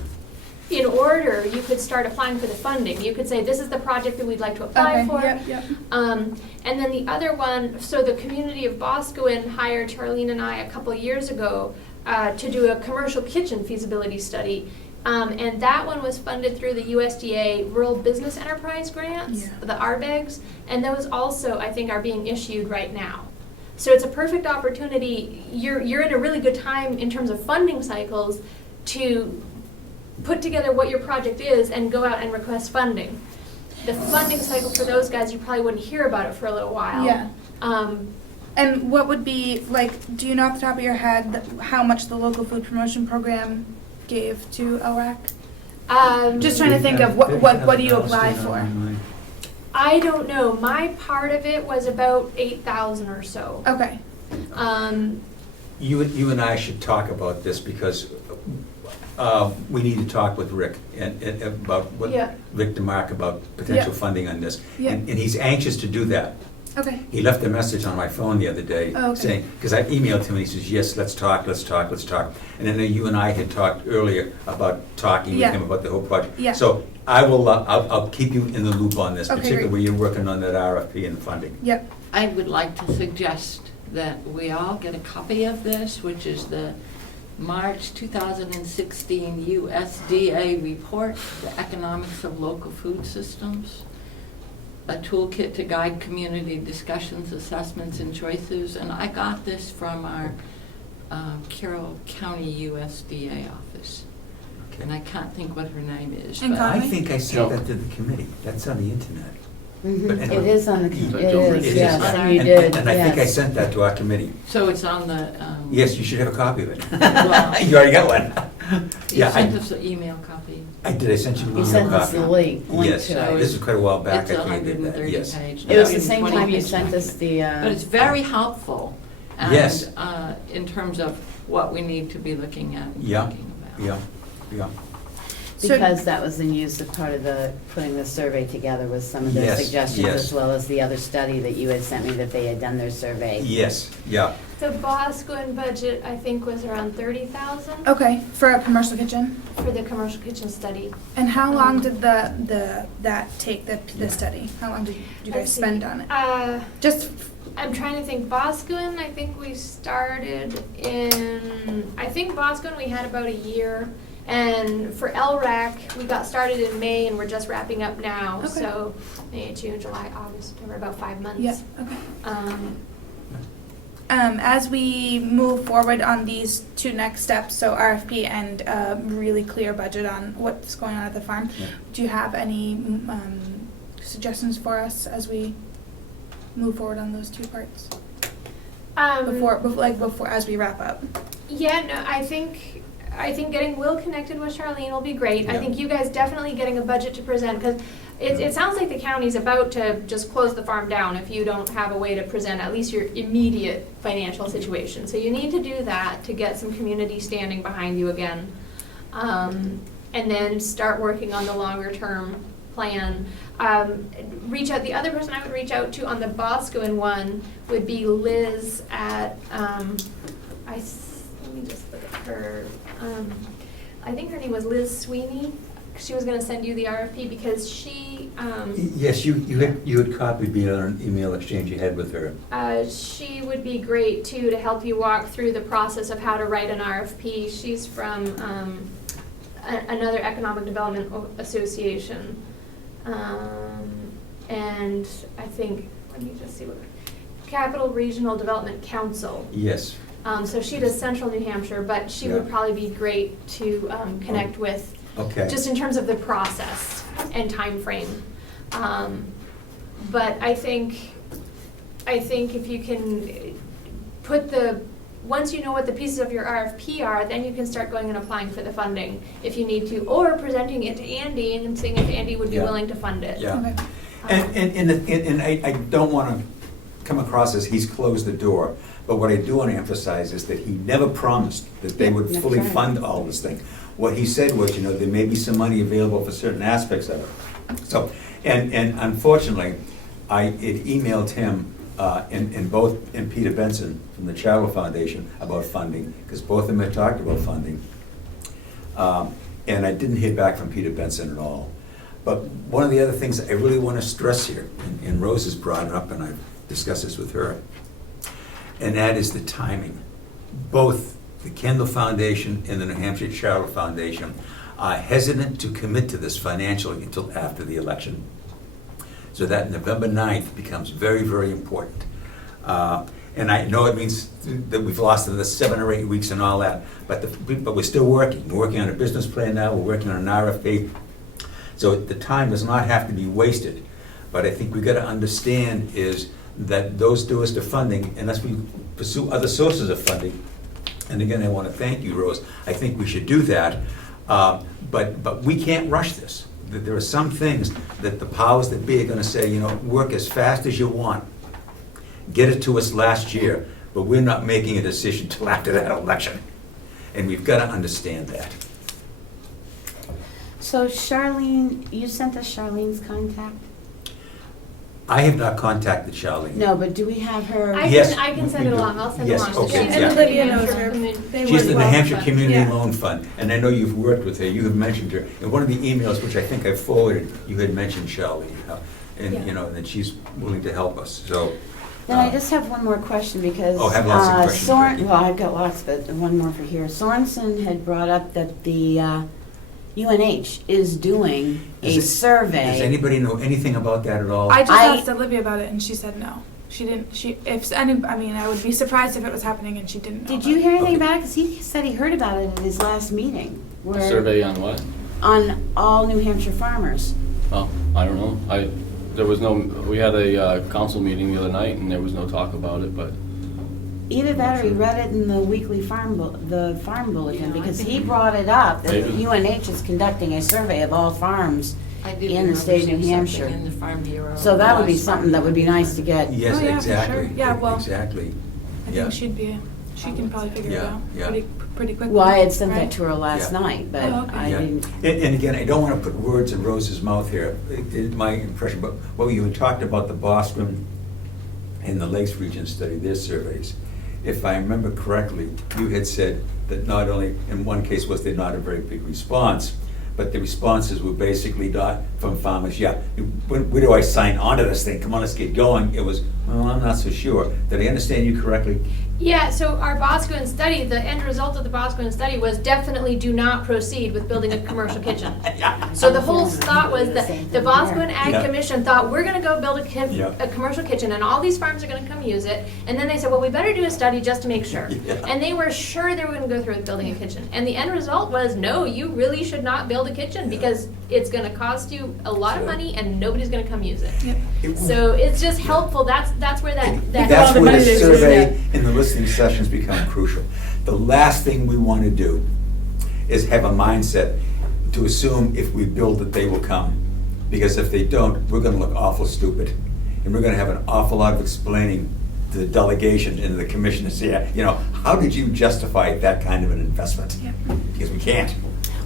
in order, you could start applying for the funding. You could say, this is the project that we'd like to apply for. Yep. And then the other one, so the community of Boscawen hired Charlene and I a couple of years ago to do a commercial kitchen feasibility study. And that one was funded through the USDA Rural Business Enterprise Grants, the RBEGs, and those also, I think, are being issued right now. So it's a perfect opportunity. You're in a really good time in terms of funding cycles to put together what your project is and go out and request funding. The funding cycle for those guys, you probably wouldn't hear about it for a little while. Yeah. And what would be, like, do you know off the top of your head how much the local food promotion program gave to LRAC? Just trying to think of what do you apply for? I don't know. My part of it was about 8,000 or so. Okay. You and I should talk about this because we need to talk with Rick and about what Rick DeMark about potential funding on this. Yeah. And he's anxious to do that. Okay. He left a message on my phone the other day saying, because I emailed him and he says, yes, let's talk. And then you and I had talked earlier about talking with him about the whole project. Yeah. So I will, I'll keep you in the loop on this, Okay, particularly great. when you're working on that RFP and the funding. Yep. I would like to suggest that we all get a copy of this, which is the March 2016 USDA report, The Economics of Local Food Systems, a toolkit to guide community discussions, assessments, and choices. And I got this from our Carroll County USDA office. Okay. And I can't think what her name is. And but- I Conley? think I sent that to the committee. That's on the internet. But It anyway. is on the, It it is. is, yes, And- you did, And I think I yes. sent that to our committee. So it's on the. Yes, you should have a copy of it. Well- You already got one. You Yeah, sent us an email copy. I did, I sent you an You email sent us copy. the link Yes, to it. this is quite a while back, It's I think I did that, 130 yes. page. It was the Yeah. same 20 time you page sent us the, But it's very helpful. And, Yes. in terms of what we need to be looking at and Yeah, talking about. yeah. So- Because that was in use as part of the, putting the survey together with some of their Yes, suggestions, yes. as well as the other study that you had sent me that they had done their survey. Yes, yeah. The Boscoon budget, I think, was around 30,000 Okay, for a commercial kitchen. for the commercial kitchen study. And how long did that take, the study? How long did you guys Let's see. spend on it? Just, I'm trying to think, Boscoon, I think we started in, I think Boscoon, we had about a year. And for LRAC, we got started in May and we're just wrapping up now. Okay. So May, June, July, August, September, about 5 months. yeah, okay. Um, As we move forward on these two next steps, so RFP and a really clear budget on what's going on at the farm, Yeah. do you have any suggestions for us as we move forward on those two parts? Before, as we wrap up? Yeah, no, I think getting Will connected with Charlene will be great. I Yeah. think you guys definitely getting a budget to present, because it sounds like the county's about to just close the farm down if you don't have a way to present at least your immediate financial situation. So you need to do that to get some community standing behind you again. And then start working on the longer term plan. Reach out, the other person I would reach out to on the Boscoon one would be Liz at, let me just look at her. I think her name was Liz Sweeney. She was gonna send you the RFP because she, Yes, you had copied me on an email exchange you had with her. she would be great too to help you walk through the process of how to write an RFP. She's from another economic development association. And I think, let me just see what, Capital Regional Development Council. Yes, So she does central New Hampshire, but she would Yeah. probably be great to connect with, okay. just in terms of the process and timeframe. But I think if you can put once you know what the pieces of your RFP are, then you can start going and applying for the funding if you need to, or presenting it to Andy and seeing if Andy would be Yeah. willing to fund it. Yeah. Okay. And I don't want to come across as he's closed the door, but what I do want to emphasize is that he never promised that they would That's fully right. fund all this thing. What he said was, there may be some money available for certain aspects of it. So, and unfortunately, I had emailed him and Peter Benson from the Charitable Foundation about funding, because both of them had talked about funding. And I didn't hear back from Peter Benson at all. But one of the other things I really want to stress here, and Rose has brought it up, and I've discussed this with her, and that is the timing. Both the Kendall Foundation and the New Hampshire Charitable Foundation are hesitant to commit to this financially until after the election. So that November 9th becomes very, very important. And I know it means that we've lost another 7 or 8 weeks and all that, but we're still working. We're working on a business plan now, we're working on an RFP. So the time does not have to be wasted. But I think we've got to understand is that those doors to funding, unless we pursue other sources of funding, and again, I want to thank you, Rose, I think we should do that, but we can't rush this. That there are some things that the powers that be are going to say, work as fast as you want. Get it to us last year, but we're not making a decision till after that election. And we've got to understand that. So Charlene, you sent us Charlene's contact? I have not contacted Charlene. No, but do we have her? Yes, I can send we it do. along, I'll send it Yes, along. okay, She's yeah. in the Olivia New knows Hampshire her. Community- They She's would the New welcome Hampshire fund. Community Yeah. Loan Fund, and I know you've worked with her, you have mentioned her. In one of the emails, which I think I forwarded, you had mentioned Charlene, and, Yeah. and she's willing to help us, so. Then I just have one more question because. Oh, have lots of questions, Becky. Well, I've got lots, but one more for here. Sorensen had brought up that the UNH is doing a Does survey. Does anybody know anything about that at all? I just I- asked Olivia about it and she said no. She didn't, I would be surprised if it was happening and she didn't know. Did about you it. hear anything Okay. about it? Because he said he heard about it at his last meeting. A where- survey on what? On all New Hampshire farmers. Oh, I don't know. We had a council meeting the other night and there was no talk about it, but Either that or he read it in the weekly farm bulletin, because he brought it up, that the Maybe. UNH is conducting a survey of all farms. I did In the remember state of New seeing Hampshire. something in the Farm Bureau. So that would be last something that would be nice to get. Yes, Oh, yeah, for exactly. sure. Yeah, well, Exactly. I Yeah. think she'd be She can probably figure it Yeah, out yeah. pretty quickly. Well, I had sent right? that to her last Yeah. night, but Oh, okay. I Yeah. didn't. And again, I don't want to put words in Rose's mouth here, my impression, but what you had talked about the Boston and the Lakes Region study, their surveys. If I remember correctly, you had said that not only, in one case was there not a very big response, but the responses were basically not from farmers, yeah, where do I sign on to this thing? Come on, let's get going. It was, well, I'm not so sure. Did I understand you correctly? Yeah, so our Boscawen study, the end result of the Boscawen study was definitely do not proceed with building a commercial kitchen. So the whole thought was that the Boscawen Ag Yeah. Commission thought, we're gonna go build Yeah. a commercial kitchen, and all these farms are gonna come use it. And then they said, well, we better do a study just to make sure. Yeah. And they were sure they were gonna go through with building a kitchen. And the end result was, no, you really should not build a kitchen, because it's gonna cost you a lot of Sure. money and nobody's gonna come use it. Yep. So it's just helpful, that's where that. That's the where money the they spend survey and the listening sessions become crucial. The last thing we want to do is have a mindset to assume if we build it, they will come. Because if they don't, we're gonna look awful stupid. And we're gonna have an awful lot of explaining to the delegation and the commission to say, you know, how did you justify that kind of an investment? Yep. Because we can't.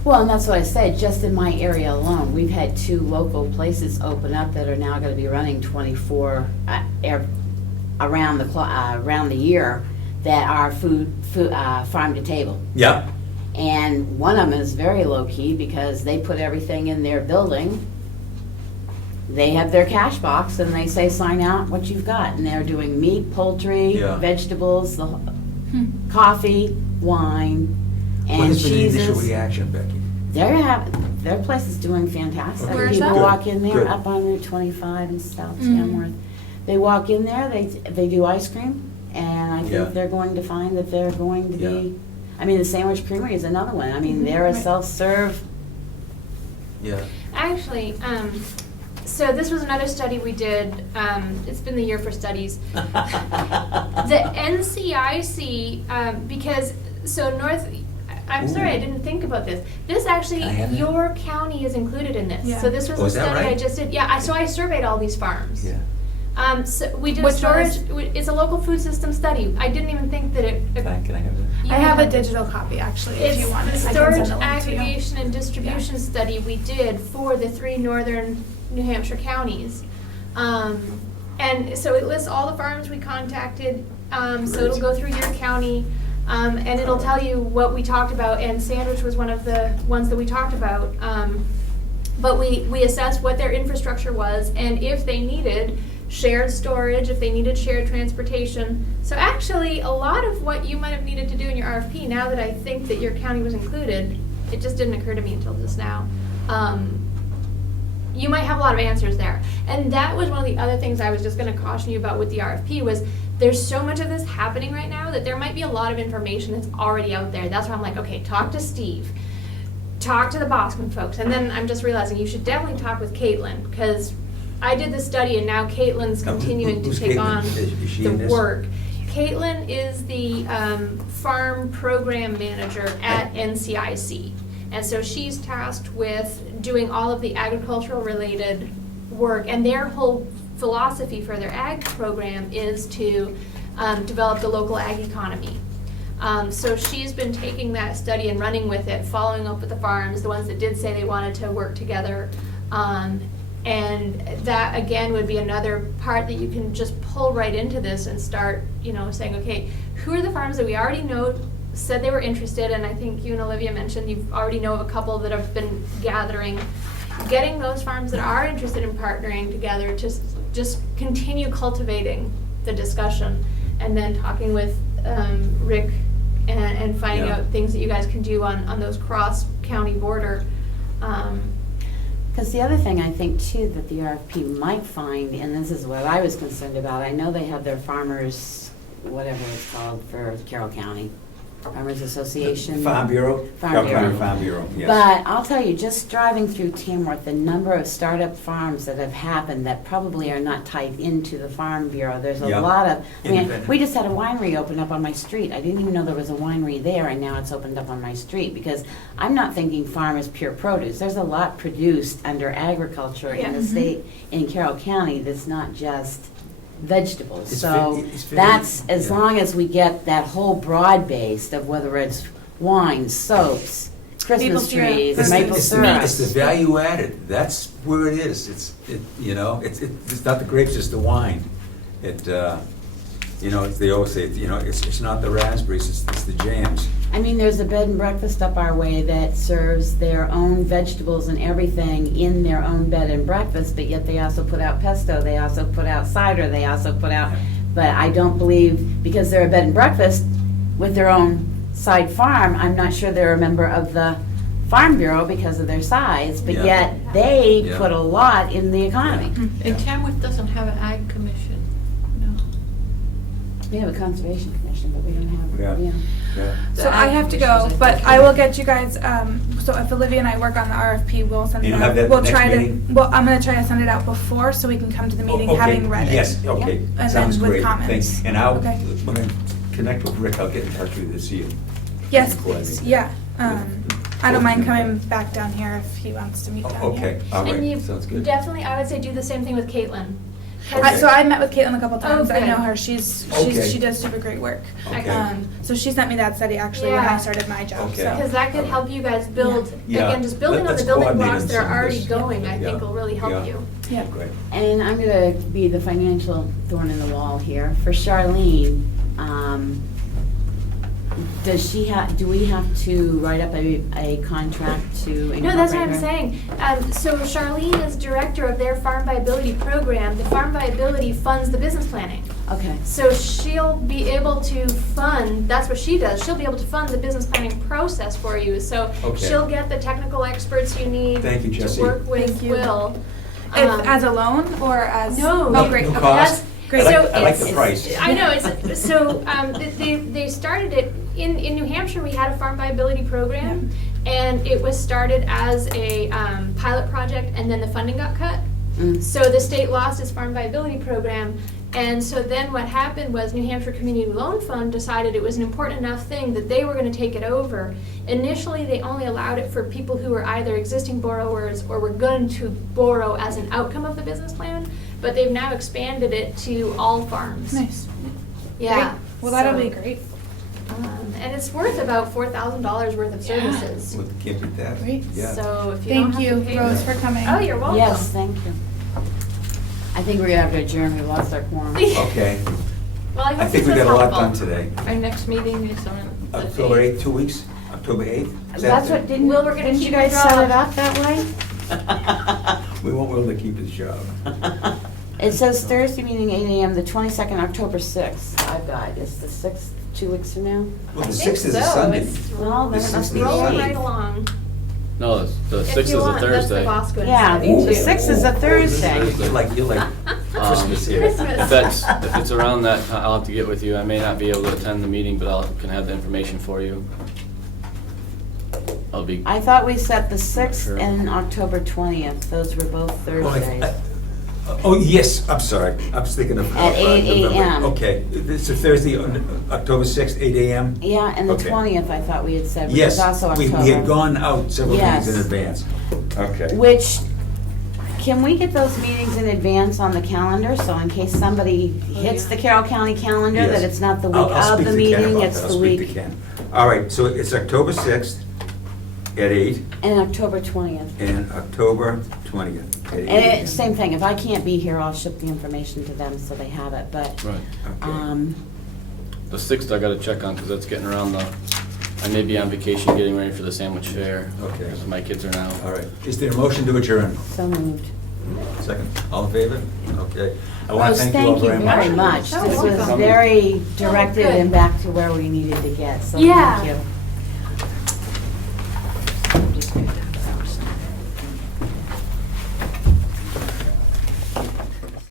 Well, and that's what I said, just in my area alone, we've had 2 local places open up that are now gonna be running 24, around the year, that are food, farm to table. Yeah. And one of them is very low-key because they put everything in their building. They have their cash box and they say, sign out what you've got. And they're doing meat, poultry, Yeah. vegetables, coffee, wine, What and has been the initial cheeses. reaction, Becky? Their place is doing fantastic. Where's People that? walk in there, Good. up on Route 25 in South Mm. Tamworth. They walk in there, they do ice cream, and I Yeah. think they're going to find that they're going to Yeah. be, I mean, the Sandwich Creamery is another one. I mean, they're a Right. self-serve. Yeah. Actually, so this was another study we did, it's been the year for studies. The NCIC, because, so I'm sorry, I didn't think about this. This actually, Can I have that? your county is included in this. Yeah. So this was Oh, a is that study I right? just did, yeah, so I surveyed all these farms. Yeah. So we did a Which storage, ones? it's a local food system study. I didn't even think that it. Can I have that? you I have a had- digital copy, actually, if It's you want it. the I can storage send a link to you. aggregation and distribution study we did for the 3 northern New Hampshire counties. And so it lists all the farms we contacted, so it'll go through your county, and it'll tell you what we talked about, and Sandwich was one of the ones that we talked about. But we assessed what their infrastructure was, and if they needed shared storage, if they needed shared transportation. So actually, a lot of what you might have needed to do in your RFP, now that I think that your county was included, it just didn't occur to me until just now. You might have a lot of answers there. And that was one of the other things I was just gonna caution you about with the RFP was there's so much of this happening right now that there might be a lot of information that's already out there. That's why I'm like, okay, talk to Steve. Talk to the Boscawen folks. And then I'm just realizing you should definitely talk with Caitlin, because I did the study and now Caitlin's continuing to Who's take Caitlin? on Is she the in this? work. Caitlin is the farm program manager at NCIC. And so she's tasked with doing all of the agricultural related work, and their whole philosophy for their ag program is to develop the local ag economy. So she's been taking that study and running with it, following up with the farms, the ones that did say they wanted to work together. And that again would be another part that you can just pull right into this and start, saying, okay, who are the farms that we already know said they were interested, and I think you and Olivia mentioned you already know of a couple that have been gathering, getting those farms that are interested in partnering together to just continue cultivating the discussion, and then talking with Rick and finding Yeah. out things that you guys can do on those cross-county border. Because the other thing I think too that the RFP might find, and this is what I was concerned about, I know they have their farmers, whatever it's called for Carroll County, Farmers Association. Farm Bureau? Farm Carroll County Bureau. Farm Bureau, yes. But I'll tell you, just driving through Tamworth, the number of startup farms that have happened that probably are not tied into the Farm Bureau, there's a Yeah. lot of, Independent. we just had a winery open up on my street. I didn't even know there was a winery there, and now it's opened up on my street, because I'm not thinking farm is pure produce. There's a lot produced under agriculture in Yeah. the state, in Carroll County, that's not just vegetables. It's So it's very- that's, as yeah. long as we get that whole broad base of whether it's wine, soaps, Maple Christmas syrup. trees, It's maple It's syrup. the value added, that's where it is, it's not the grapes, it's the wine. They always say, it's not the raspberries, it's the jams. I mean, there's a bed and breakfast up our way that serves their own vegetables and everything in their own bed and breakfast, but yet they also put out pesto, they also put out cider, they also put out, but I don't believe, because they're a bed and breakfast with their own side farm, I'm not sure they're a member of the Farm Bureau because of their size, but Yeah. yet they Yeah. put a lot in the economy. And Tamworth doesn't have an ag commission. No. We have a conservation commission, but we don't have, Yeah. Yeah. So I have to go, but I will get you guys, so if Olivia and I work on the RFP, we'll send it You'll have out. that We'll next try to, meeting? well, I'm gonna try to send it out before, so we can come to the meeting Okay, having read it. Yes, okay, And sounds then with great, comments. thanks. And I'll, Okay. when I connect with Rick, I'll get in touch with you to see you. Yes, Before I please, meet. yeah. I don't mind coming back down here if he wants to meet down here. Okay, all And you right, sounds good. definitely, I would say, do the same thing with Caitlin. 'Cause- Okay. So I met with Caitlin a couple times. I good. know her. She Okay. does super great work. Okay. So she sent me that study actually when I Yeah. started my job. Okay. So Because that could help you guys build, Yeah. again, just building on Let's the building coordinate blocks on that are some of already this. going, I Yeah. think will really help Yeah. you. yeah. Great. And I'm gonna be the financial thorn in the wall here. For Charlene, do we have to write up a contract to incorporate No, that's what I'm her? saying. So Charlene is director of their farm viability program. The farm viability funds the business planning. Okay, So she'll be able to fund, that's what she does, she'll be able to fund the business planning process for you. So Okay. she'll get the technical experts you need Thank you, to Jessie. work with Thank you. Will. As a loan or as? No. Oh, great. No Okay. cost. Great. I So like the it's- price. I know, they started it, in New Hampshire, we had a farm viability program, and it was started as a pilot project, and then the funding got cut. Mm. So the state lost its farm viability program, and so then what happened was New Hampshire Community Loan Fund decided it was an important enough thing that they were gonna take it over. Initially, they only allowed it for people who were either existing borrowers or were going to borrow as an outcome of the business plan, but they've now expanded it to all farms. Nice. Yeah. Great. Well, that'll so, be great. And it's worth about $4,000 worth of services. Well, can't beat that. Great. Yeah. So if you don't Thank have you, to pay Rose, for for coming. Oh, you're welcome. yes, thank you. I think we're gonna have to adjourn, we lost our quorum. Okay, Well, I I hope think this we was got a lot helpful. done today. Our next meeting is on the October 8th. 8th, 2 weeks, October 8th? Is that That's the- what, didn't Well, we're gonna didn't you keep guys it set raw. it up that way? We won't be able to keep his job. It says Thursday meeting 8 AM, the 22nd, October 6th. I've got, is the 6th 2 weeks from now? Well, I the think 6th is a so. Sunday. It's Well, then it must be the rolling 8th. right along. No, the If 6th is you a want, that's the Thursday. Bosco Yeah, study, the too. 6th is a Thursday. You're like Christmas here. Christmas. If it's around that, I'll have to get with you. I may not be able to attend the meeting, but can have the information for you. I'll be, I thought we set the 6th Sure. and October 20th. Those were both Well, Thursdays. Oh, yes, I'm sorry, I was thinking of. At 8 November. a.m. Okay, it's a Thursday, October 6th, 8 a.m.? Yeah, and the Okay. 20th, I thought we had said, which Yes, is also we October. had gone out several Yes. days in advance. Okay. Which, can we get those meetings in advance on the calendar, so in case somebody hits the Carroll County calendar, Yes. that it's not the I'll- week I'll of speak the to Ken meeting, about it's that. the I'll speak week, to Ken. All right, so it's October 6th at 8 and October 20th. and October 20th at 8 And a.m. it's same thing, if I can't be here, I'll ship the information to them so they have it, but, right. Okay. The 6th I gotta check on, because that's getting around I may be on vacation getting ready for the sandwich fair. Okay. Because my kids are now. All right, is there a motion to adjourn? so moved. Second, all in favor? Okay. I want Rose, to thank you all very much. very much. Oh, This was welcome. very directed good. and back to where we needed to get, so Yeah. thank you.